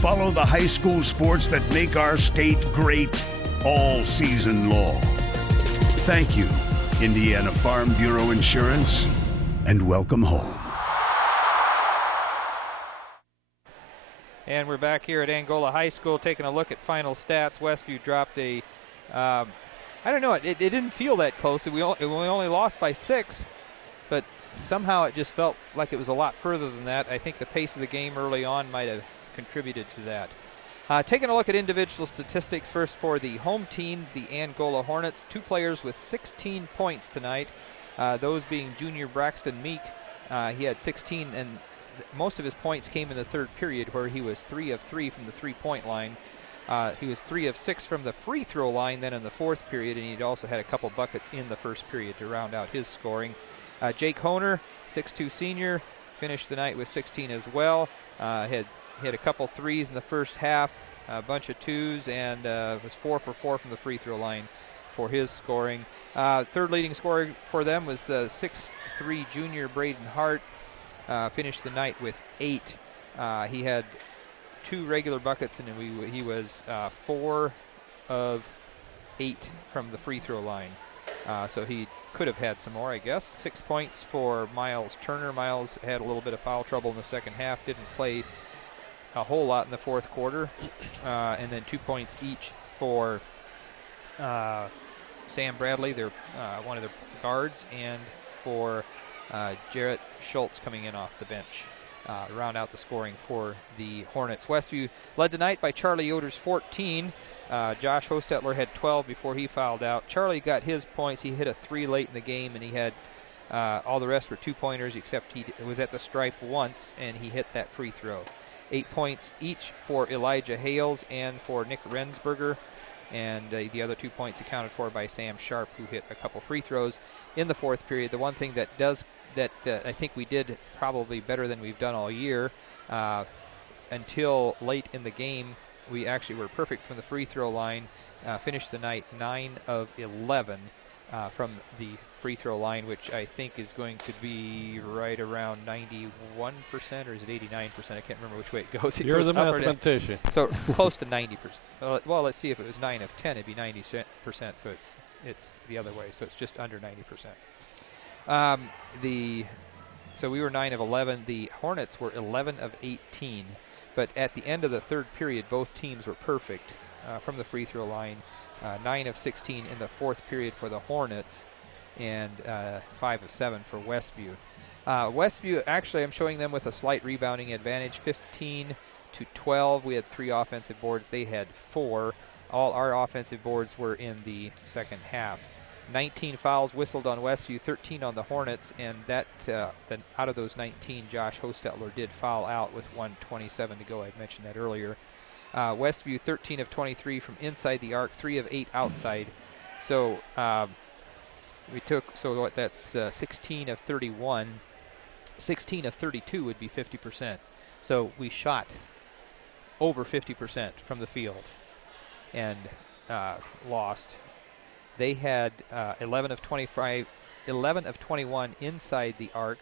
follow the high school sports that make our state great all season long. Thank you, Indiana Farm Bureau Insurance, and welcome home. And we're back here at Angola High School taking a look at final stats. Westview dropped a, I don't know, it didn't feel that close. We only lost by 6, but somehow it just felt like it was a lot further than that. I think the pace of the game early on might have contributed to that. Taking a look at individual statistics first for the home team, the Angola Hornets. 2 players with 16 points tonight, those being junior Braxton Meek. He had 16, and most of his points came in the third period, where he was 3 of 3 from the three-point line. He was 3 of 6 from the free throw line then in the fourth period, and he'd also had a couple buckets in the first period to round out his scoring. Jake Honer, 6'2 senior, finished the night with 16 as well. Had hit a couple threes in the first half, a bunch of twos, and was 4 for 4 from the free throw line for his scoring. Third leading scorer for them was 6'3 junior Braden Hart. Finished the night with 8. He had 2 regular buckets, and he was 4 of 8 from the free throw line. So he could have had some more, I guess. 6 points for Miles Turner. Miles had a little bit of foul trouble in the second half, didn't play a whole lot in the fourth quarter. And then 2 points each for Sam Bradley, their one of their guards, and for Jarrett Schultz coming in off the bench. Round out the scoring for the Hornets. Westview led tonight by Charlie Yoder's 14. Josh Hostetler had 12 before he fouled out. Charlie got his points. He hit a 3 late in the game, and he had all the rest were 2-pointers, except he was at the stripe once, and he hit that free throw. 8 points each for Elijah Hales and for Nick Rensberger, and the other 2 points accounted for by Sam Sharp, who hit a couple free throws in the fourth period. The one thing that I think we did probably better than we've done all year, until late in the game, we actually were perfect from the free throw line. Finished the night 9 of 11 from the free throw line, which I think is going to be right around 91%, or is it 89%? I can't remember which way it goes. You're the mathematician. So close to 90%. Well, let's see, if it was 9 of 10, it'd be 90%. So it's the other way. So it's just under 90%. So we were 9 of 11. The Hornets were 11 of 18. But at the end of the third period, both teams were perfect from the free throw line. 9 of 16 in the fourth period for the Hornets, and 5 of 7 for Westview. Westview, actually, I'm showing them with a slight rebounding advantage, 15-12. We had 3 offensive boards. They had 4. All our offensive boards were in the second half. 19 fouls whistled on Westview, 13 on the Hornets, and that out of those 19, Josh Hostetler did foul out with 1:27 to go. I mentioned that earlier. Westview 13 of 23 from inside the arc, 3 of 8 outside. So that's 16 of 31. 16 of 32 would be 50%. So we shot over 50% from the field and lost. They had 11 of 25, 11 of 21 inside the arc,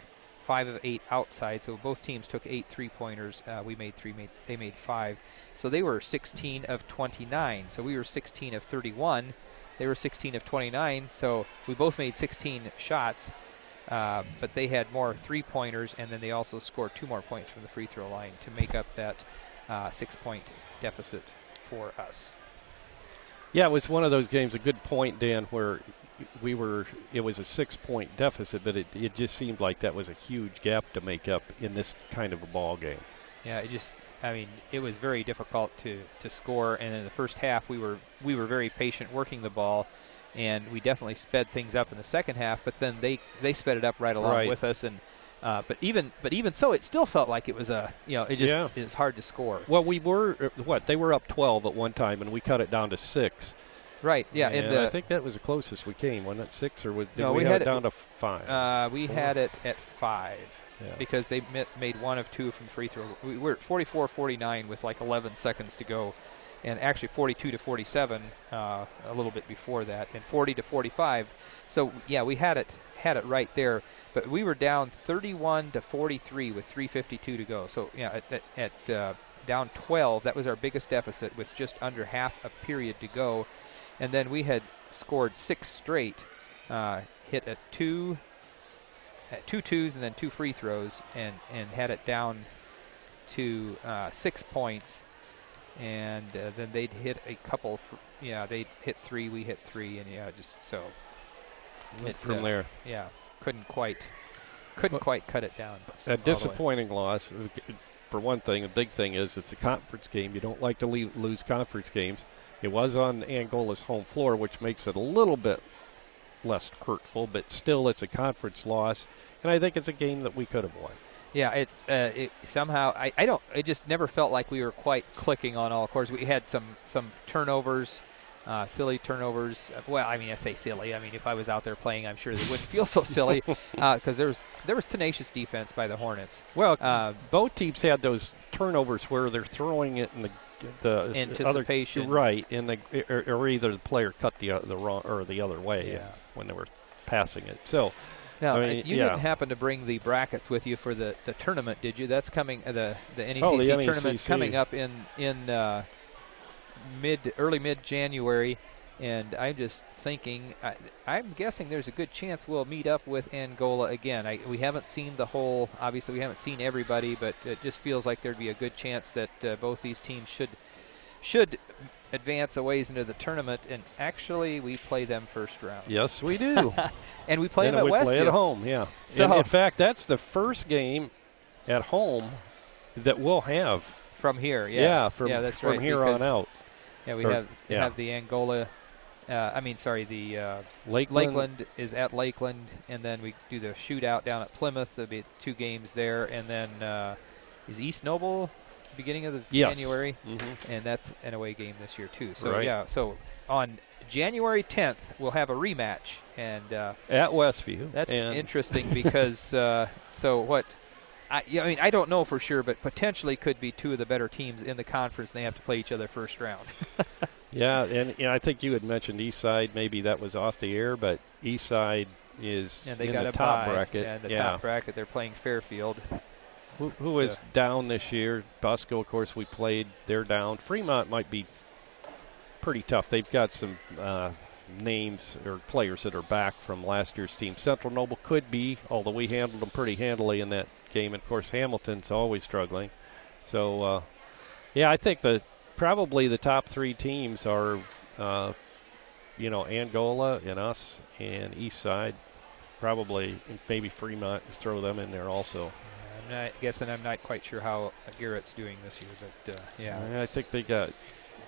5 of 8 outside. So both teams took 8 3-pointers. We made 3. They made 5. So they were 16 of 29. So we were 16 of 31. They were 16 of 29. So we both made 16 shots, but they had more 3-pointers, and then they also scored 2 more points from the free throw line to make up that 6-point deficit for us. Yeah, it was one of those games, a good point, Dan, where it was a 6-point deficit, but it just seemed like that was a huge gap to make up in this kind of a ball game. Yeah, it was very difficult to score, and in the first half we were very patient working the ball, and we definitely sped things up in the second half, but then they sped it up right along with us, and but even so, it still felt like it was it's hard to score. Well, we were they were up 12 at one time, and we cut it down to 6. Right. Yeah. And I think that was the closest we came. Wasn't it 6, or we had it down to 5? We had it at 5 because they made 1 of 2 from free throw. We were at 44-49 with like 11 seconds to go, and actually 42-47 a little bit before that, and 40-45. So yeah, we had it right there. But we were down 31-43 with 3:52 to go. So yeah, at down 12, that was our biggest deficit with just under half a period to go. And then we had scored 6 straight, hit at 2 twos and then 2 free throws, and had it down to 6 points. And then they'd hit a couple. They'd hit 3, we hit 3, and just so. From there. Yeah. Couldn't quite cut it down. A disappointing loss. For one thing, a big thing is it's a conference game. You don't like to lose conference games. It was on Angola's home floor, which makes it a little bit less hurtful, but still it's a conference loss, and I think it's a game that we could have won. Yeah, it's somehow I just never felt like we were quite clicking on all courts. We had some turnovers. Silly turnovers. Well, I say silly. If I was out there playing, I'm sure they wouldn't feel so silly because there was tenacious defense by the Hornets. Well, both teams had those turnovers where they're throwing it in the anticipation, right? Or either the player cut the wrong or the other way when they were passing it. So. Now, you didn't happen to bring the brackets with you for the tournament, did you? That's coming. The NECC tournament's coming up in early mid-January, And I'm just thinking, I'm guessing there's a good chance we'll meet up with Angola again. We haven't seen obviously we haven't seen everybody, but it just feels like there'd be a good chance that both these teams should advance a ways into the tournament. And actually, we play them first round. Yes, we do. And we play them at we Westview. play at home, yeah. So in fact, that's the first game at home that we'll have. From here, yes. Yeah, that's from right, here on out. Yeah, we have the Angola. The Lakeland is at Lakeland, and then we do the shootout down at Plymouth. There'll be 2 games there, and then is East Noble beginning of the January, and that's an away game this year too. So so on January 10th we'll have a rematch, and at Westview. That's interesting because I don't know for sure, but potentially could be 2 of the better teams in the conference. And they have to play each other first round. Yeah, and I think you had mentioned Eastside. Maybe that was off the air, but Eastside is in the top bracket. Yeah, the top bracket. They're playing Fairfield. Who is down this year? Busco, of course, we played. They're down. Fremont might be pretty tough. They've got some names or players that are back from last year's team. Central Noble could be, although we handled them pretty handily in that game. And of course, Hamilton's always struggling. So, I think probably the top 3 teams are, Angola and us and Eastside. Probably, maybe Fremont, throw them in there also. I'm not quite sure how Garrett's doing this year, but I think they got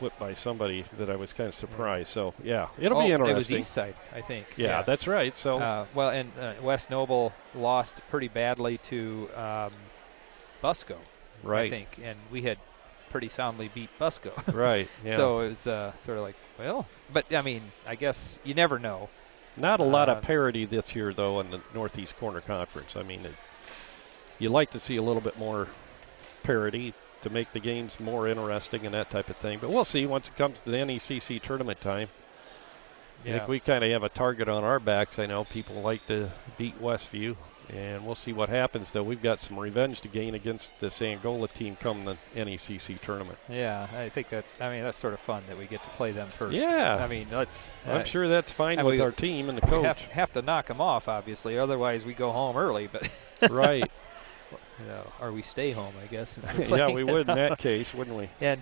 whipped by somebody that I was kind of surprised. So it'll be interesting. It was Eastside, I think. Yeah, that's right. So and West Noble lost pretty badly to Busco, right? I think, and we had pretty soundly beat Busco. Right. Yeah. So it was sort of like, but I mean, I guess you never know. Not a lot of parity this year, though, in the Northeast Corner Conference. I mean, you like to see a little bit more parity to make the games more interesting and that type of thing. But we'll see once it comes to the NECC tournament time. I think we kind of have a target on our backs. I know people like to beat Westview, and we'll see what happens, though. We've got some revenge to gain against this Angola team come the NECC tournament. Yeah, I think that's sort of fun that we get to play them first. Yeah. I mean, I'm sure that's fine with our team and the coach. We have to knock them off, obviously. Otherwise, we go home early. But right. Or we stay home, I guess. Yeah, we would in that case, wouldn't we? And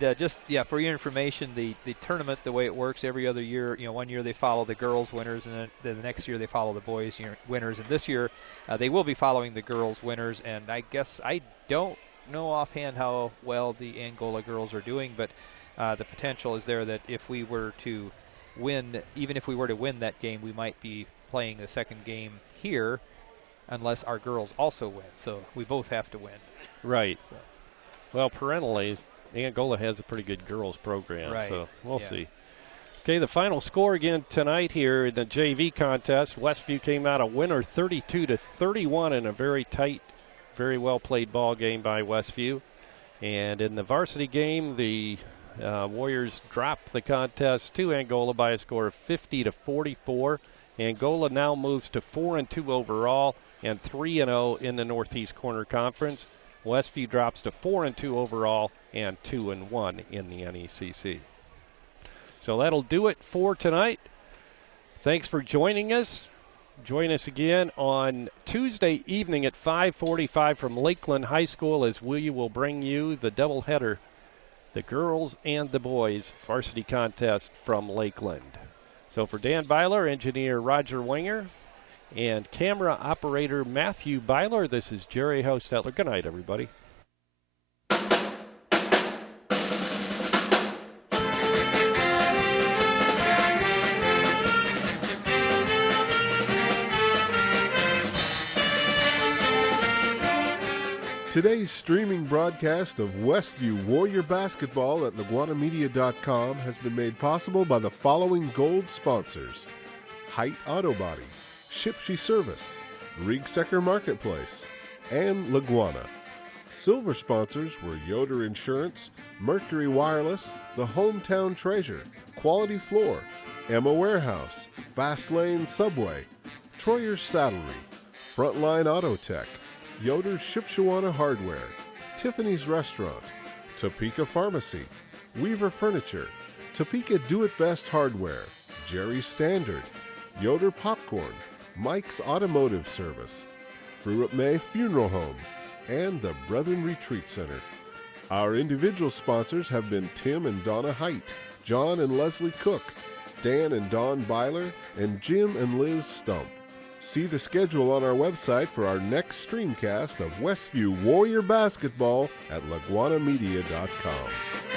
for your information, the tournament, the way it works every other year, one year they follow the girls' winners, and then the next year they follow the boys' winners. And this year they will be following the girls' winners. And I guess I don't know offhand how well the Angola girls are doing, but the potential is there that if we were to win, even if we were to win that game, we might be playing the second game here, unless our girls also win. So we both have to win. Right. So. Well, perennially, Angola has a pretty good girls program. Right. So we'll see. Okay, the final score again tonight here in the JV contest. Westview came out a winner 32-31 in a very tight, very well played ball game by Westview. And in the varsity game, the Warriors dropped the contest to Angola by a score of 50-44. Angola now moves to 4-2 overall and 3-0 in the Northeast Corner Conference. Westview drops to 4-2 overall and 2-1 in the NECC. So that'll do it for tonight. Thanks for joining us. Join us again on Tuesday evening at 5:45 from Lakeland High School as we will bring you the doubleheader, the girls and the boys varsity contest from Lakeland. So for Dan Byler, engineer Roger Wenger, and camera operator Matthew Byler, this is Jerry Hostetler. Good night, everybody. Today's streaming broadcast of Westview Warrior Basketball at LaguanaMedia.com has been made possible by the following gold sponsors: Height Auto Body, Shipshe Service, Riegsecker Marketplace, and Laguana. Silver sponsors were Yoder Insurance, Mercury Wireless, The Hometown Treasure, Quality Floor, Emma Warehouse, Fast Lane Subway, Troyer's Saddlery, Frontline Auto Tech, Yoder's Shipshewana Hardware, Tiffany's Restaurant, Topeka Pharmacy, Weaver Furniture, Topeka Do It Best Hardware, Jerry's Standard, Yoder Popcorn, Mike's Automotive Service, Fruit May Funeral Home, and the Brethren Retreat Center. Our individual sponsors have been Tim and Donna Height, John and Leslie Cook, Dan and Don Byler, and Jim and Liz Stump. See the schedule on our website for our next streamcast of Westview Warrior Basketball at laguanamedia.com.